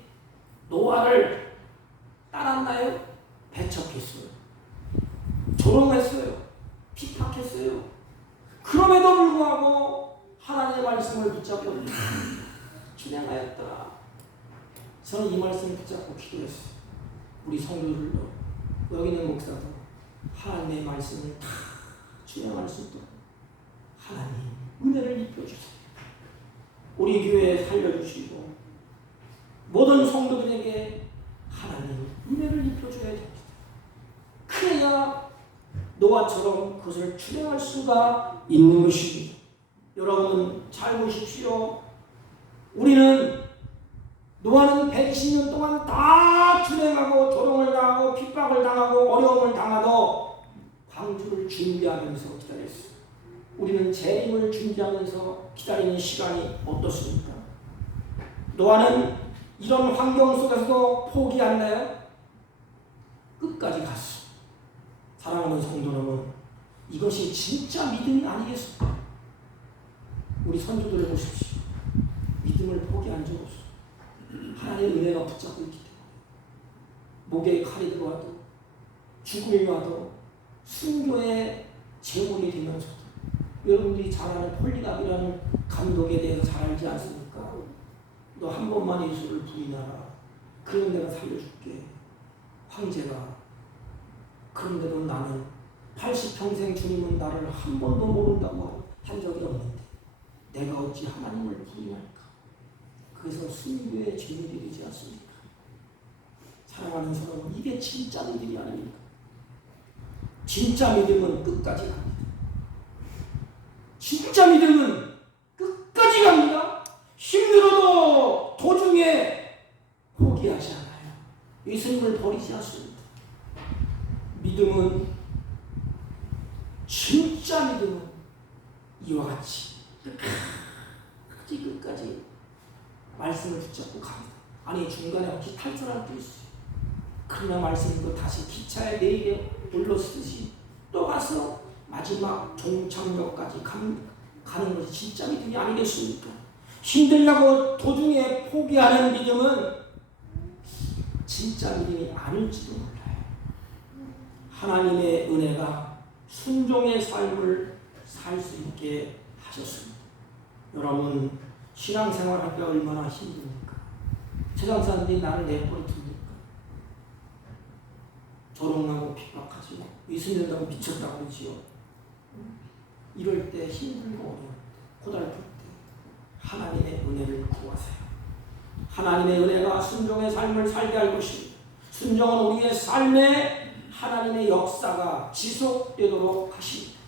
노아를 따랐나요? 배척했어요. 조롱했어요. 핍박했어요. 그럼에도 불구하고 하나님의 말씀을 붙잡고 다 준행하였다. 저는 이 말씀을 붙잡고 기도했어요. 우리 성도들도 여기 있는 목사도 하나님의 말씀을 다 준행할 수 있도록 하나님 은혜를 입혀주세요. 우리 교회에 살려주시고 모든 성도들에게 하나님 은혜를 입혀줘야 됩니다. 그래야 노아처럼 그것을 준행할 수가 있는 것입니다. 여러분 잘 보십시오. 우리는 노아는 120년 동안 다 준행하고 조롱을 당하고 핍박을 당하고 어려움을 당하도 방주를 준비하면서 기다렸어요. 우리는 재림을 준비하면서 기다리는 시간이 어떻습니까? 노아는 이런 환경 속에서도 포기했나요? 끝까지 갔어. 사랑하는 성도 여러분, 이것이 진짜 믿음이 아니겠습니까? 우리 선조들을 보십시오. 믿음을 포기한 적 없어. 하나님의 은혜가 붙잡고 있기 때문에 목에 칼이 들어와도 죽음이 와도 순교의 제목이 되면서도 여러분들이 잘 아는 폴리갑이라는 감독에 대해서 잘 알지 않습니까? 너 한 번만 예수를 부인하라. 그럼 내가 살려줄게. 황제가. 그런데도 나는 80평생 주님은 나를 한 번도 모른다고 한 적이 없는데 내가 어찌 하나님을 부인할까? 그래서 순교의 제목이 되지 않습니까? 사랑하는 사람은 이게 진짜 믿음이 아닙니까? 진짜 믿음은 끝까지 갑니다. 진짜 믿음은 끝까지 갑니다. 힘들어도 도중에 포기하지 않아요. 예수님을 버리지 않습니다. 믿음은 진짜 믿음은 이와 같이 끝까지 말씀을 붙잡고 갑니다. 아니 중간에 혹시 탈출할 때 있어요. 그러나 말씀도 다시 기차에 내일에 올렸듯이 또 가서 마지막 종착역까지 가는 것이 진짜 믿음이 아니겠습니까? 힘들다고 도중에 포기하는 믿음은 진짜 믿음이 아닐지도 몰라요. 하나님의 은혜가 순종의 삶을 살 수 있게 하셨습니다. 여러분 신앙생활 할 때 얼마나 힘듭니까? 세상 사람들이 나를 내버려 둡니까? 조롱하고 핍박하지 예수님이라고 미쳤다고 그러지요. 이럴 때 힘들고 어려울 때 고달플 때 하나님의 은혜를 구하세요. 하나님의 은혜가 순종의 삶을 살게 할 것입니다. 순종은 우리의 삶에 하나님의 역사가 지속되도록 하십니다.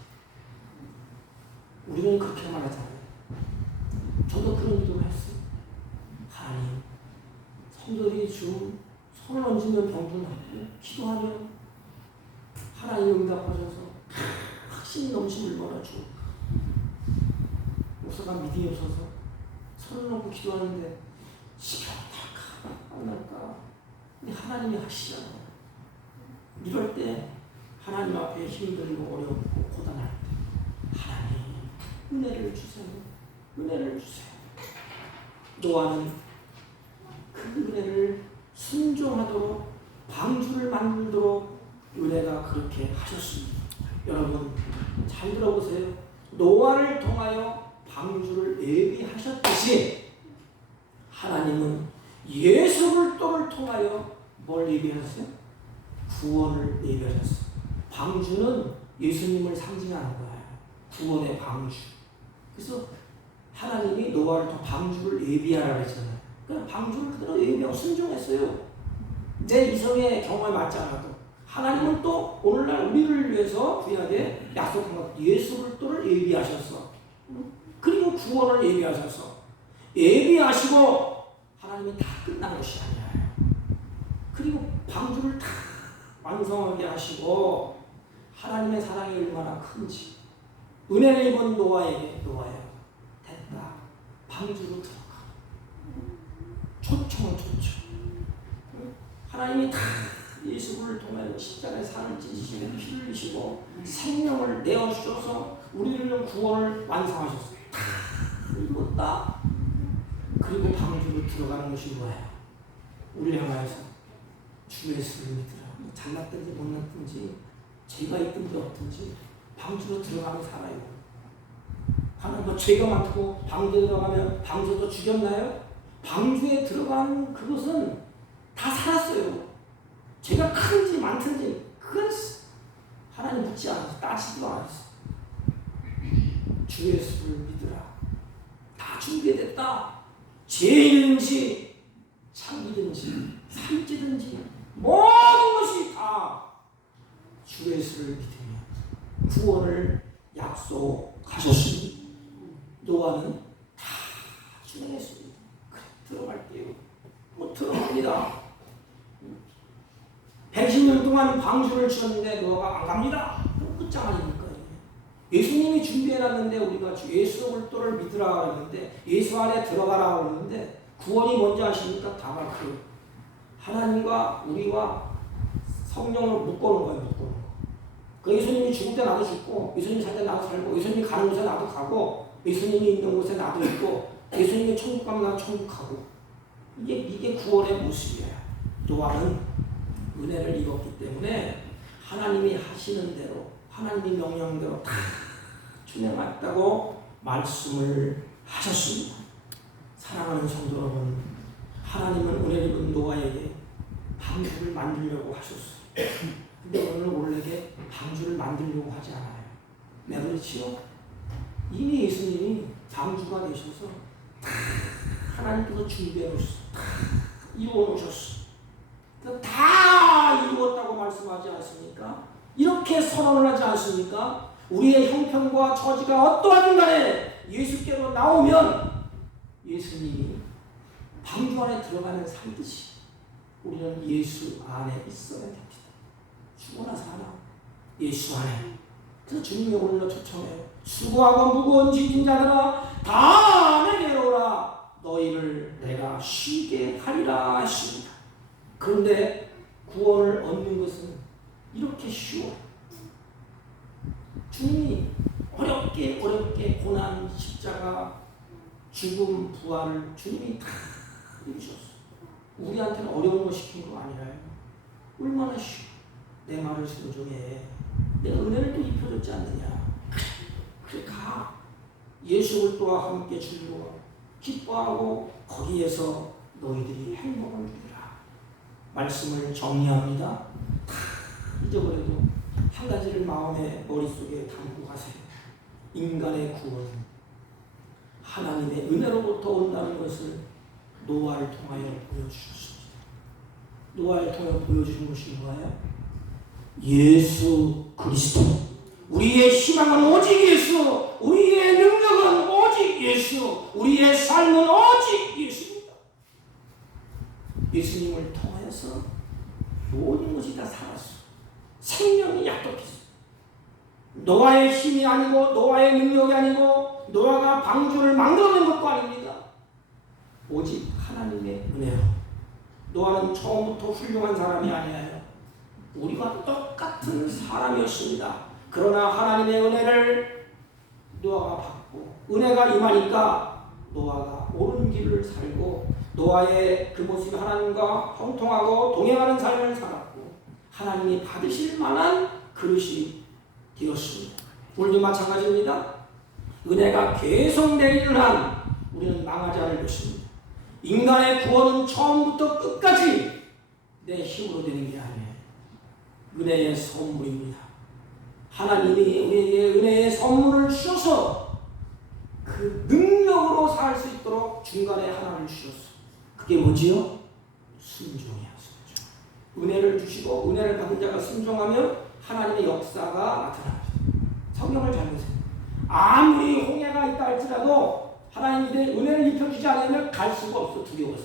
우리는 그렇게 말하잖아요. 저도 그런 기도를 했어요. 하나님, 성도들이 좀 손을 얹으면 병도 낫고 기도하면 하나님이 응답하셔서 확신이 넘치는 얼마나 좋을까. 목사가 믿음이 없어서 손을 얹고 기도하는데 시간이 날까 안 날까. 근데 하나님이 하시잖아요. 이럴 때 하나님 앞에 힘들고 어렵고 고단할 때 하나님 은혜를 주세요. 은혜를 주세요. 노아는 그 은혜를 순종하도록 방주를 만들도록 은혜가 그렇게 하셨습니다. 여러분 잘 들어보세요. 노아를 통하여 방주를 예비하셨듯이 하나님은 예수 그리스도를 통하여 뭘 예비하셨어요? 구원을 예비하셨어요. 방주는 예수님을 상징하는 거예요. 구원의 방주. 그래서 하나님이 노아를 더 방주를 예비하라 그랬잖아요. 그냥 방주를 그대로 예비하고 순종했어요. 내 이성의 경험에 맞지 않아도 하나님은 또 오늘날 우리를 위해서 구약에 약속한 것 예수 그리스도를 예비하셨어. 그리고 구원을 예비하셔서 예비하시고 하나님이 다 끝난 것이 아니에요. 그리고 방주를 다 완성하게 하시고 하나님의 사랑이 얼마나 큰지 은혜를 입은 노아에게 노아야 됐다. 방주로 들어가. 초청은 초청. 하나님이 다 예수를 통해 십자가에 살을 찢으시고 피를 흘리시고 생명을 내어주셔서 우리를 구원을 완성하셨어요. 다 이뤘다. 그리고 방주로 들어가는 것이 뭐예요? 우리를 향하여서 주 예수를 믿으라. 잘났든지 못났든지 죄가 있든지 없든지 방주로 들어가면 살아요. 하나님 뭐 죄가 많고 방주에 들어가면 방주도 죽였나요? 방주에 들어간 그것은 다 살았어요. 죄가 큰지 많든지 그건 하나님 묻지 않았어. 따지도 않았어. 주 예수를 믿으라. 다 준비됐다. 죄인든지 창이든지 살찌든지 모든 것이 다 주 예수를 믿으며 구원을 약속하셨습니다. 노아는 다 준행했습니다. 들어갈게요. 뭐 들어갑니다. 110년 동안 방주를 지었는데 노아가 안 갑니다. 그럼 끝장 아닙니까? 예수님이 준비해놨는데 우리가 주 예수 그리스도를 믿으라 그랬는데 예수 안에 들어가라 그랬는데 구원이 뭔지 아십니까? 다가 그 하나님과 우리와 성령으로 묶어놓은 거예요. 묶어놓은 거. 그 예수님이 죽을 때 나도 죽고 예수님이 살 때 나도 살고 예수님이 가는 곳에 나도 가고 예수님이 있는 곳에 나도 있고 예수님이 천국 가면 나도 천국 가고 이게 구원의 모습이에요. 노아는 은혜를 입었기 때문에 하나님이 하시는 대로 하나님이 명령대로 다 준행했다고 말씀을 하셨습니다. 사랑하는 성도 여러분, 하나님은 은혜를 입은 노아에게 방주를 만들려고 하셨어요. 근데 오늘 우리에게 방주를 만들려고 하지 않아요. 왜 그렇지요? 이미 예수님이 방주가 되셔서 다 하나님께서 준비해 놓으셨어. 다 이루어 놓으셨어. 다 이루었다고 말씀하지 않습니까? 이렇게 선언을 하지 않습니까? 우리의 형편과 처지가 어떠하든 간에 예수께로 나오면 예수님이 방주 안에 들어가는 살듯이 우리는 예수 안에 있어야 됩니다. 죽어나 사나 예수 안에. 그래서 주님이 오늘로 초청해요. 수고하고 무거운 짐진 자들아 다 내게로 오라. 너희를 내가 쉬게 하리라 하십니다. 그런데 구원을 얻는 것은 이렇게 쉬워. 주님이 어렵게 고난, 십자가, 죽음, 부활을 주님이 다 이루셨어. 우리한테는 어려운 거 시킨 거 아니라요. 얼마나 쉬워. 내 말을 순종해. 내가 은혜를 또 입혀줬지 않느냐. 그래 가. 예수 그리스도와 함께 즐거워 기뻐하고 거기에서 너희들이 행복을 누리라. 말씀을 정리합니다. 다 잊어버려도 한 가지를 마음의 머릿속에 담고 가세요. 인간의 구원은 하나님의 은혜로부터 온다는 것을 노아를 통하여 보여주셨습니다. 노아를 통하여 보여주신 것이 뭐예요? 예수 그리스도. 우리의 희망은 오직 예수. 우리의 능력은 오직 예수. 우리의 삶은 오직 예수입니다. 예수님을 통해서 모든 것이 다 살았어. 생명이 약속했어. 노아의 힘이 아니고 노아의 능력이 아니고 노아가 방주를 만들어낸 것도 아닙니다. 오직 하나님의 은혜로. 노아는 처음부터 훌륭한 사람이 아니에요. 우리가 똑같은 사람이었습니다. 그러나 하나님의 은혜를 노아가 받고 은혜가 임하니까 노아가 옳은 길을 살고 노아의 그 모습이 하나님과 형통하고 동행하는 삶을 살았고 하나님이 받으실 만한 그릇이 되었습니다. 오늘도 마찬가지입니다. 은혜가 계속 내리는 한 우리는 망하지 않을 것입니다. 인간의 구원은 처음부터 끝까지 내 힘으로 되는 게 아니에요. 은혜의 선물입니다. 하나님이 우리에게 은혜의 선물을 주셔서 그 그 능력으로 살 수 있도록 중간에 하나를 주셨어. 그게 뭐지요? 순종이야, 순종. 은혜를 주시고 은혜를 받은 자가 순종하면 하나님의 역사가 나타납니다. 성경을 잘 보세요. 아무리 홍해가 있다 할지라도 하나님이 은혜를 입혀주지 않으면 갈 수가 없어. 두려워서.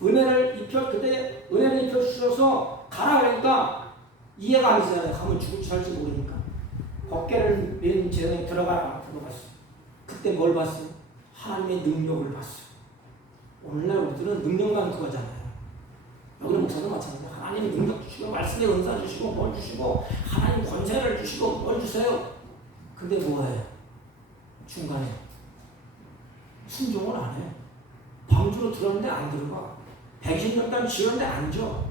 그때 은혜를 입혀주셔서 가라 그러니까 이해가 안 되잖아요. 가면 죽을지 살지 모르니까. 법궤를 맨 재단에 들어갔어. 그때 뭘 봤어요? 하나님의 능력을 봤어요. 오늘날 우리들은 능력만 구하잖아요. 여기는 목사도 마찬가지예요. 하나님 능력 주시고 말씀의 은사 주시고 뭘 주시고 하나님 권세를 주시고 뭘 주세요. 근데 뭐예요? 중간에 순종을 안 해. 방주로 들었는데 안 들어가. 120년간 지었는데 안 줘.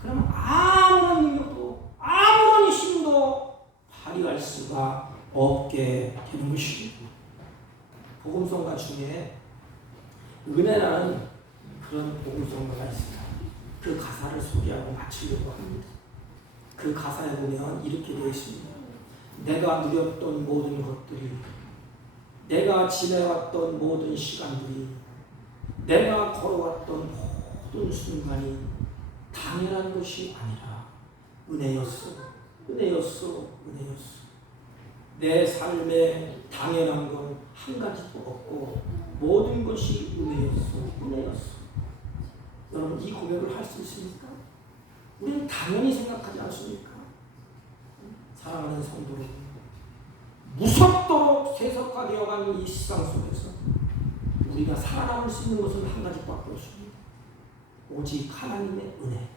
그러면 아무런 능력도 아무런 힘도 발휘할 수가 없게 되는 것입니다. 복음성가 중에 은혜라는 그런 복음성가가 있습니다. 그 가사를 소개하고 마치려고 합니다. 그 가사에 보면 이렇게 되어 있습니다. 내가 누렸던 모든 것들이, 내가 지내왔던 모든 시간들이, 내가 걸어왔던 모든 순간이 당연한 것이 아니라 은혜였어, 은혜였어, 은혜였어. 내 삶에 당연한 건 한 가지도 없고 모든 것이 은혜였어, 은혜였어. 여러분 이 고백을 할 수 있습니까? 우리는 당연히 생각하지 않습니까? 사랑하는 성도 여러분, 무섭도록 세속화되어가는 이 세상 속에서 우리가 살아남을 수 있는 것은 한 가지밖에 없습니다. 오직 하나님의 은혜.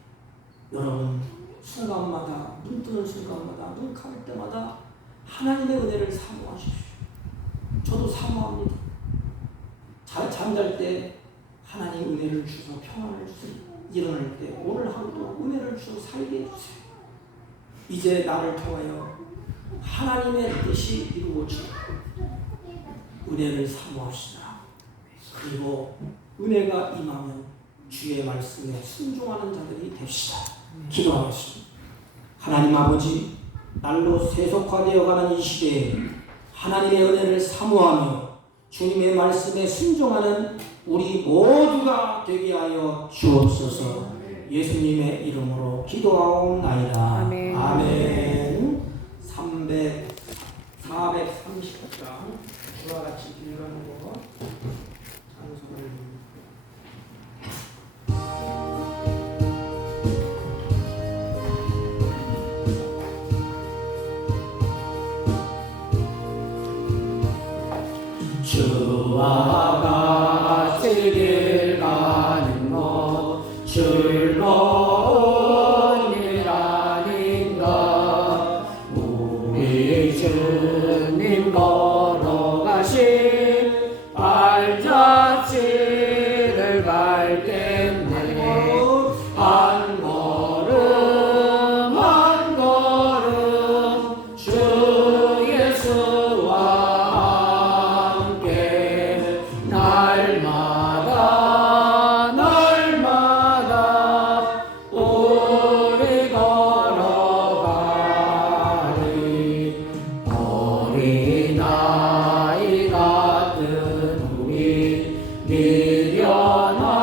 여러분 순간마다, 눈 뜨는 순간마다, 눈 감을 때마다 하나님의 은혜를 사모하십시오. 저도 사모합니다. 잠잘 때 하나님 은혜를 주셔서 평안을 주세요. 일어날 때 오늘 하루도 은혜를 주셔서 살게 해주세요. 이제 나를 통하여 하나님의 뜻이 이루어지고 은혜를 사모합시다. 그리고 은혜가 임하면 주의 말씀에 순종하는 자들이 됩시다. 기도하겠습니다. 하나님 아버지, 날로 세속화되어가는 이 시대에 하나님의 은혜를 사모하며 주님의 말씀에 순종하는 우리 모두가 되게 하여 주옵소서. 예수님의 이름으로 기도하옵나이다. 아멘. 아멘. 430장 주와 같이 빌려가는 거 찬송을 주와 같이 길 가는 것 즐거운 일 아닌가. 우리 주님 걸어가신 발자취를 밟겠네. 한 걸음 한 걸음 주 예수와 함께 날마다 날마다 우리 걸어가리. 어린아이 같은 우리 미련하고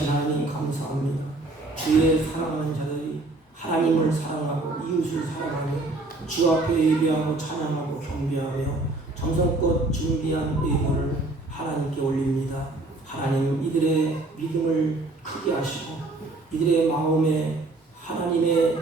존귀하신 하나님 감사합니다. 주의 사랑하는 자들이 하나님을 사랑하고 이웃을 사랑하며 주 앞에 예배하고 찬양하고 경배하며 정성껏 준비한 예물을 하나님께 올립니다. 하나님 이들의 믿음을 크게 하시고 이들의 마음에 하나님의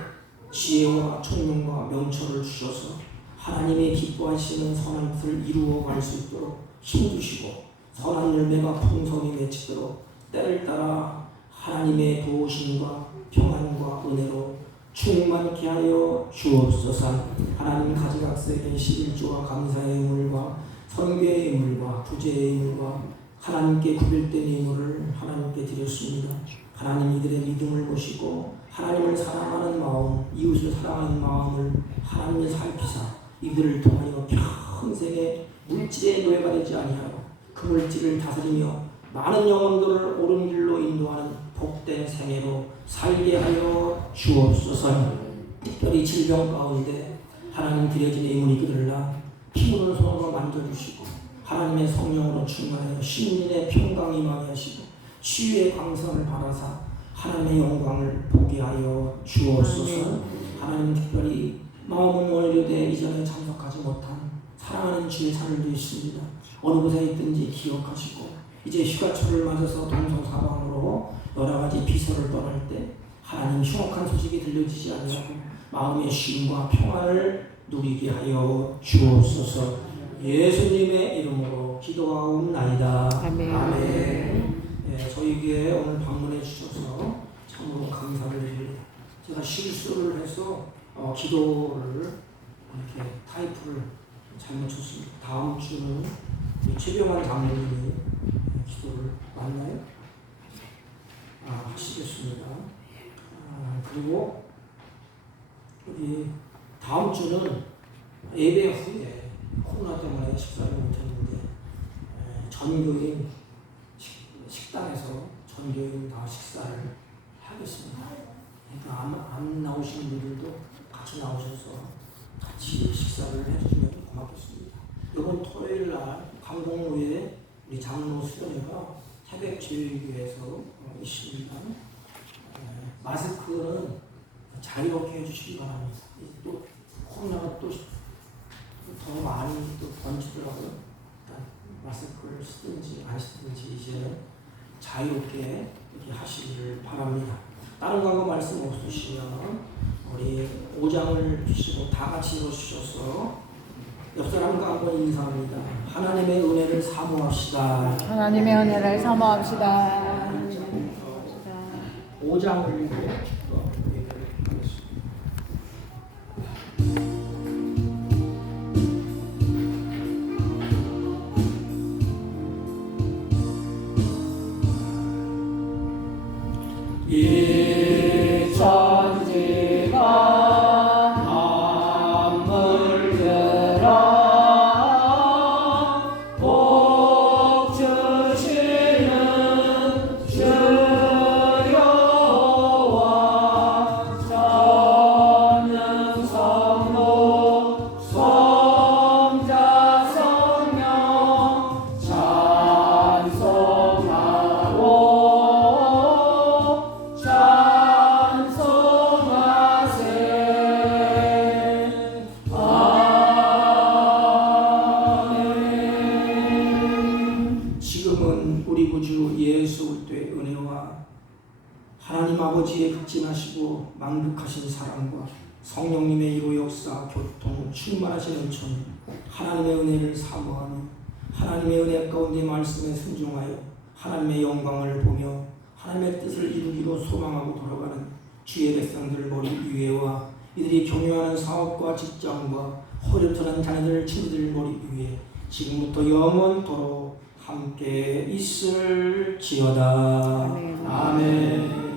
지혜와 총명과 명철을 주셔서 하나님의 기뻐하시는 선한 뜻을 이루어갈 수 있도록 힘주시고 선한 열매가 풍성히 맺히도록 때를 따라 하나님의 도우심과 평안과 은혜로 충만케 하여 주옵소서. 하나님 가지각색의 11조와 감사의 예물과 선교의 예물과 구제의 예물과 하나님께 구별된 예물을 하나님께 드렸습니다. 하나님 이들의 믿음을 보시고 하나님을 사랑하는 마음, 이웃을 사랑하는 마음을 하나님이 살피사 이들을 통하여 평생의 물질의 노예가 되지 아니하고 그 물질을 다스리며 많은 영혼들을 옳은 길로 인도하는 복된 생애로 살게 하여 주옵소서. 특별히 질병 가운데 하나님 드려진 예물이 그들라 피부는 손으로 만져주시고 하나님의 성령으로 충만하여 심린의 평강이 임하게 하시고 치유의 광선을 받아사 하나님의 영광을 보게 하여 주옵소서. 하나님 특별히 마음은 원료대 이전에 참석하지 못한 사랑하는 주의 자녀도 있습니다. 어느 곳에 있든지 기억하시고 이제 휴가철을 맞아서 동서사방으로 여러 가지 비서를 떠날 때 하나님 흉악한 소식이 들려지지 않냐고 마음의 쉼과 평안을 누리게 하여 주옵소서. 예수님의 이름으로 기도하옵나이다. 아멘. 아멘. 예, 저희에게 오늘 방문해 주셔서 참으로 감사를 드립니다. 제가 실수를 해서 기도를 이렇게 타이프를 잘못 쳤습니다. 다음 주는 최병환 장로님이 기도를 맞나요? 하시겠습니다. 그리고 우리 다음 주는 예배 후에 코로나 때문에 식사를 못했는데 전교인 식당에서 전교인 다 식사를 하겠습니다. 그러니까 안 나오시는 분들도 같이 나오셔서 같이 식사를 해주시면 고맙겠습니다. 이번 토요일 날 강동로에 우리 장로 수련회가 태백 제일교회에서 있습니다. 마스크는 자유롭게 해주시기 바랍니다. 또 코로나가 또 더 많이 또 번지더라고요. 마스크를 쓰든지 안 쓰든지 이제는 자유롭게 이렇게 하시기를 바랍니다. 다른 광고 말씀 없으시면 우리 5장을 주시고 다 같이 일어서셔서 옆 사람과 한번 인사합니다. 하나님의 은혜를 사모합시다. 하나님의 은혜를 사모합시다. 5장을 읽고 이 천지가 만물 들어 복 주시는 주 여호와 전능성모 성자 성령 찬송하고 지금은 우리 구주 예수 그리스도의 은혜와 하나님 아버지의 극진하시고 만극하신 사랑과 성령님의 이로 역사 교통 충만하신 은총 하나님의 은혜를 사모하며 하나님의 은혜 가운데 말씀에 순종하여 하나님의 영광을 보며 하나님의 뜻을 이루기로 소망하고 돌아가는 주의 백성들 머리 위에와 이들이 경유하는 사업과 직장과 허리토는 자녀들 친구들 머리 위에 지금부터 영원토록 함께 있을지어다. 아멘.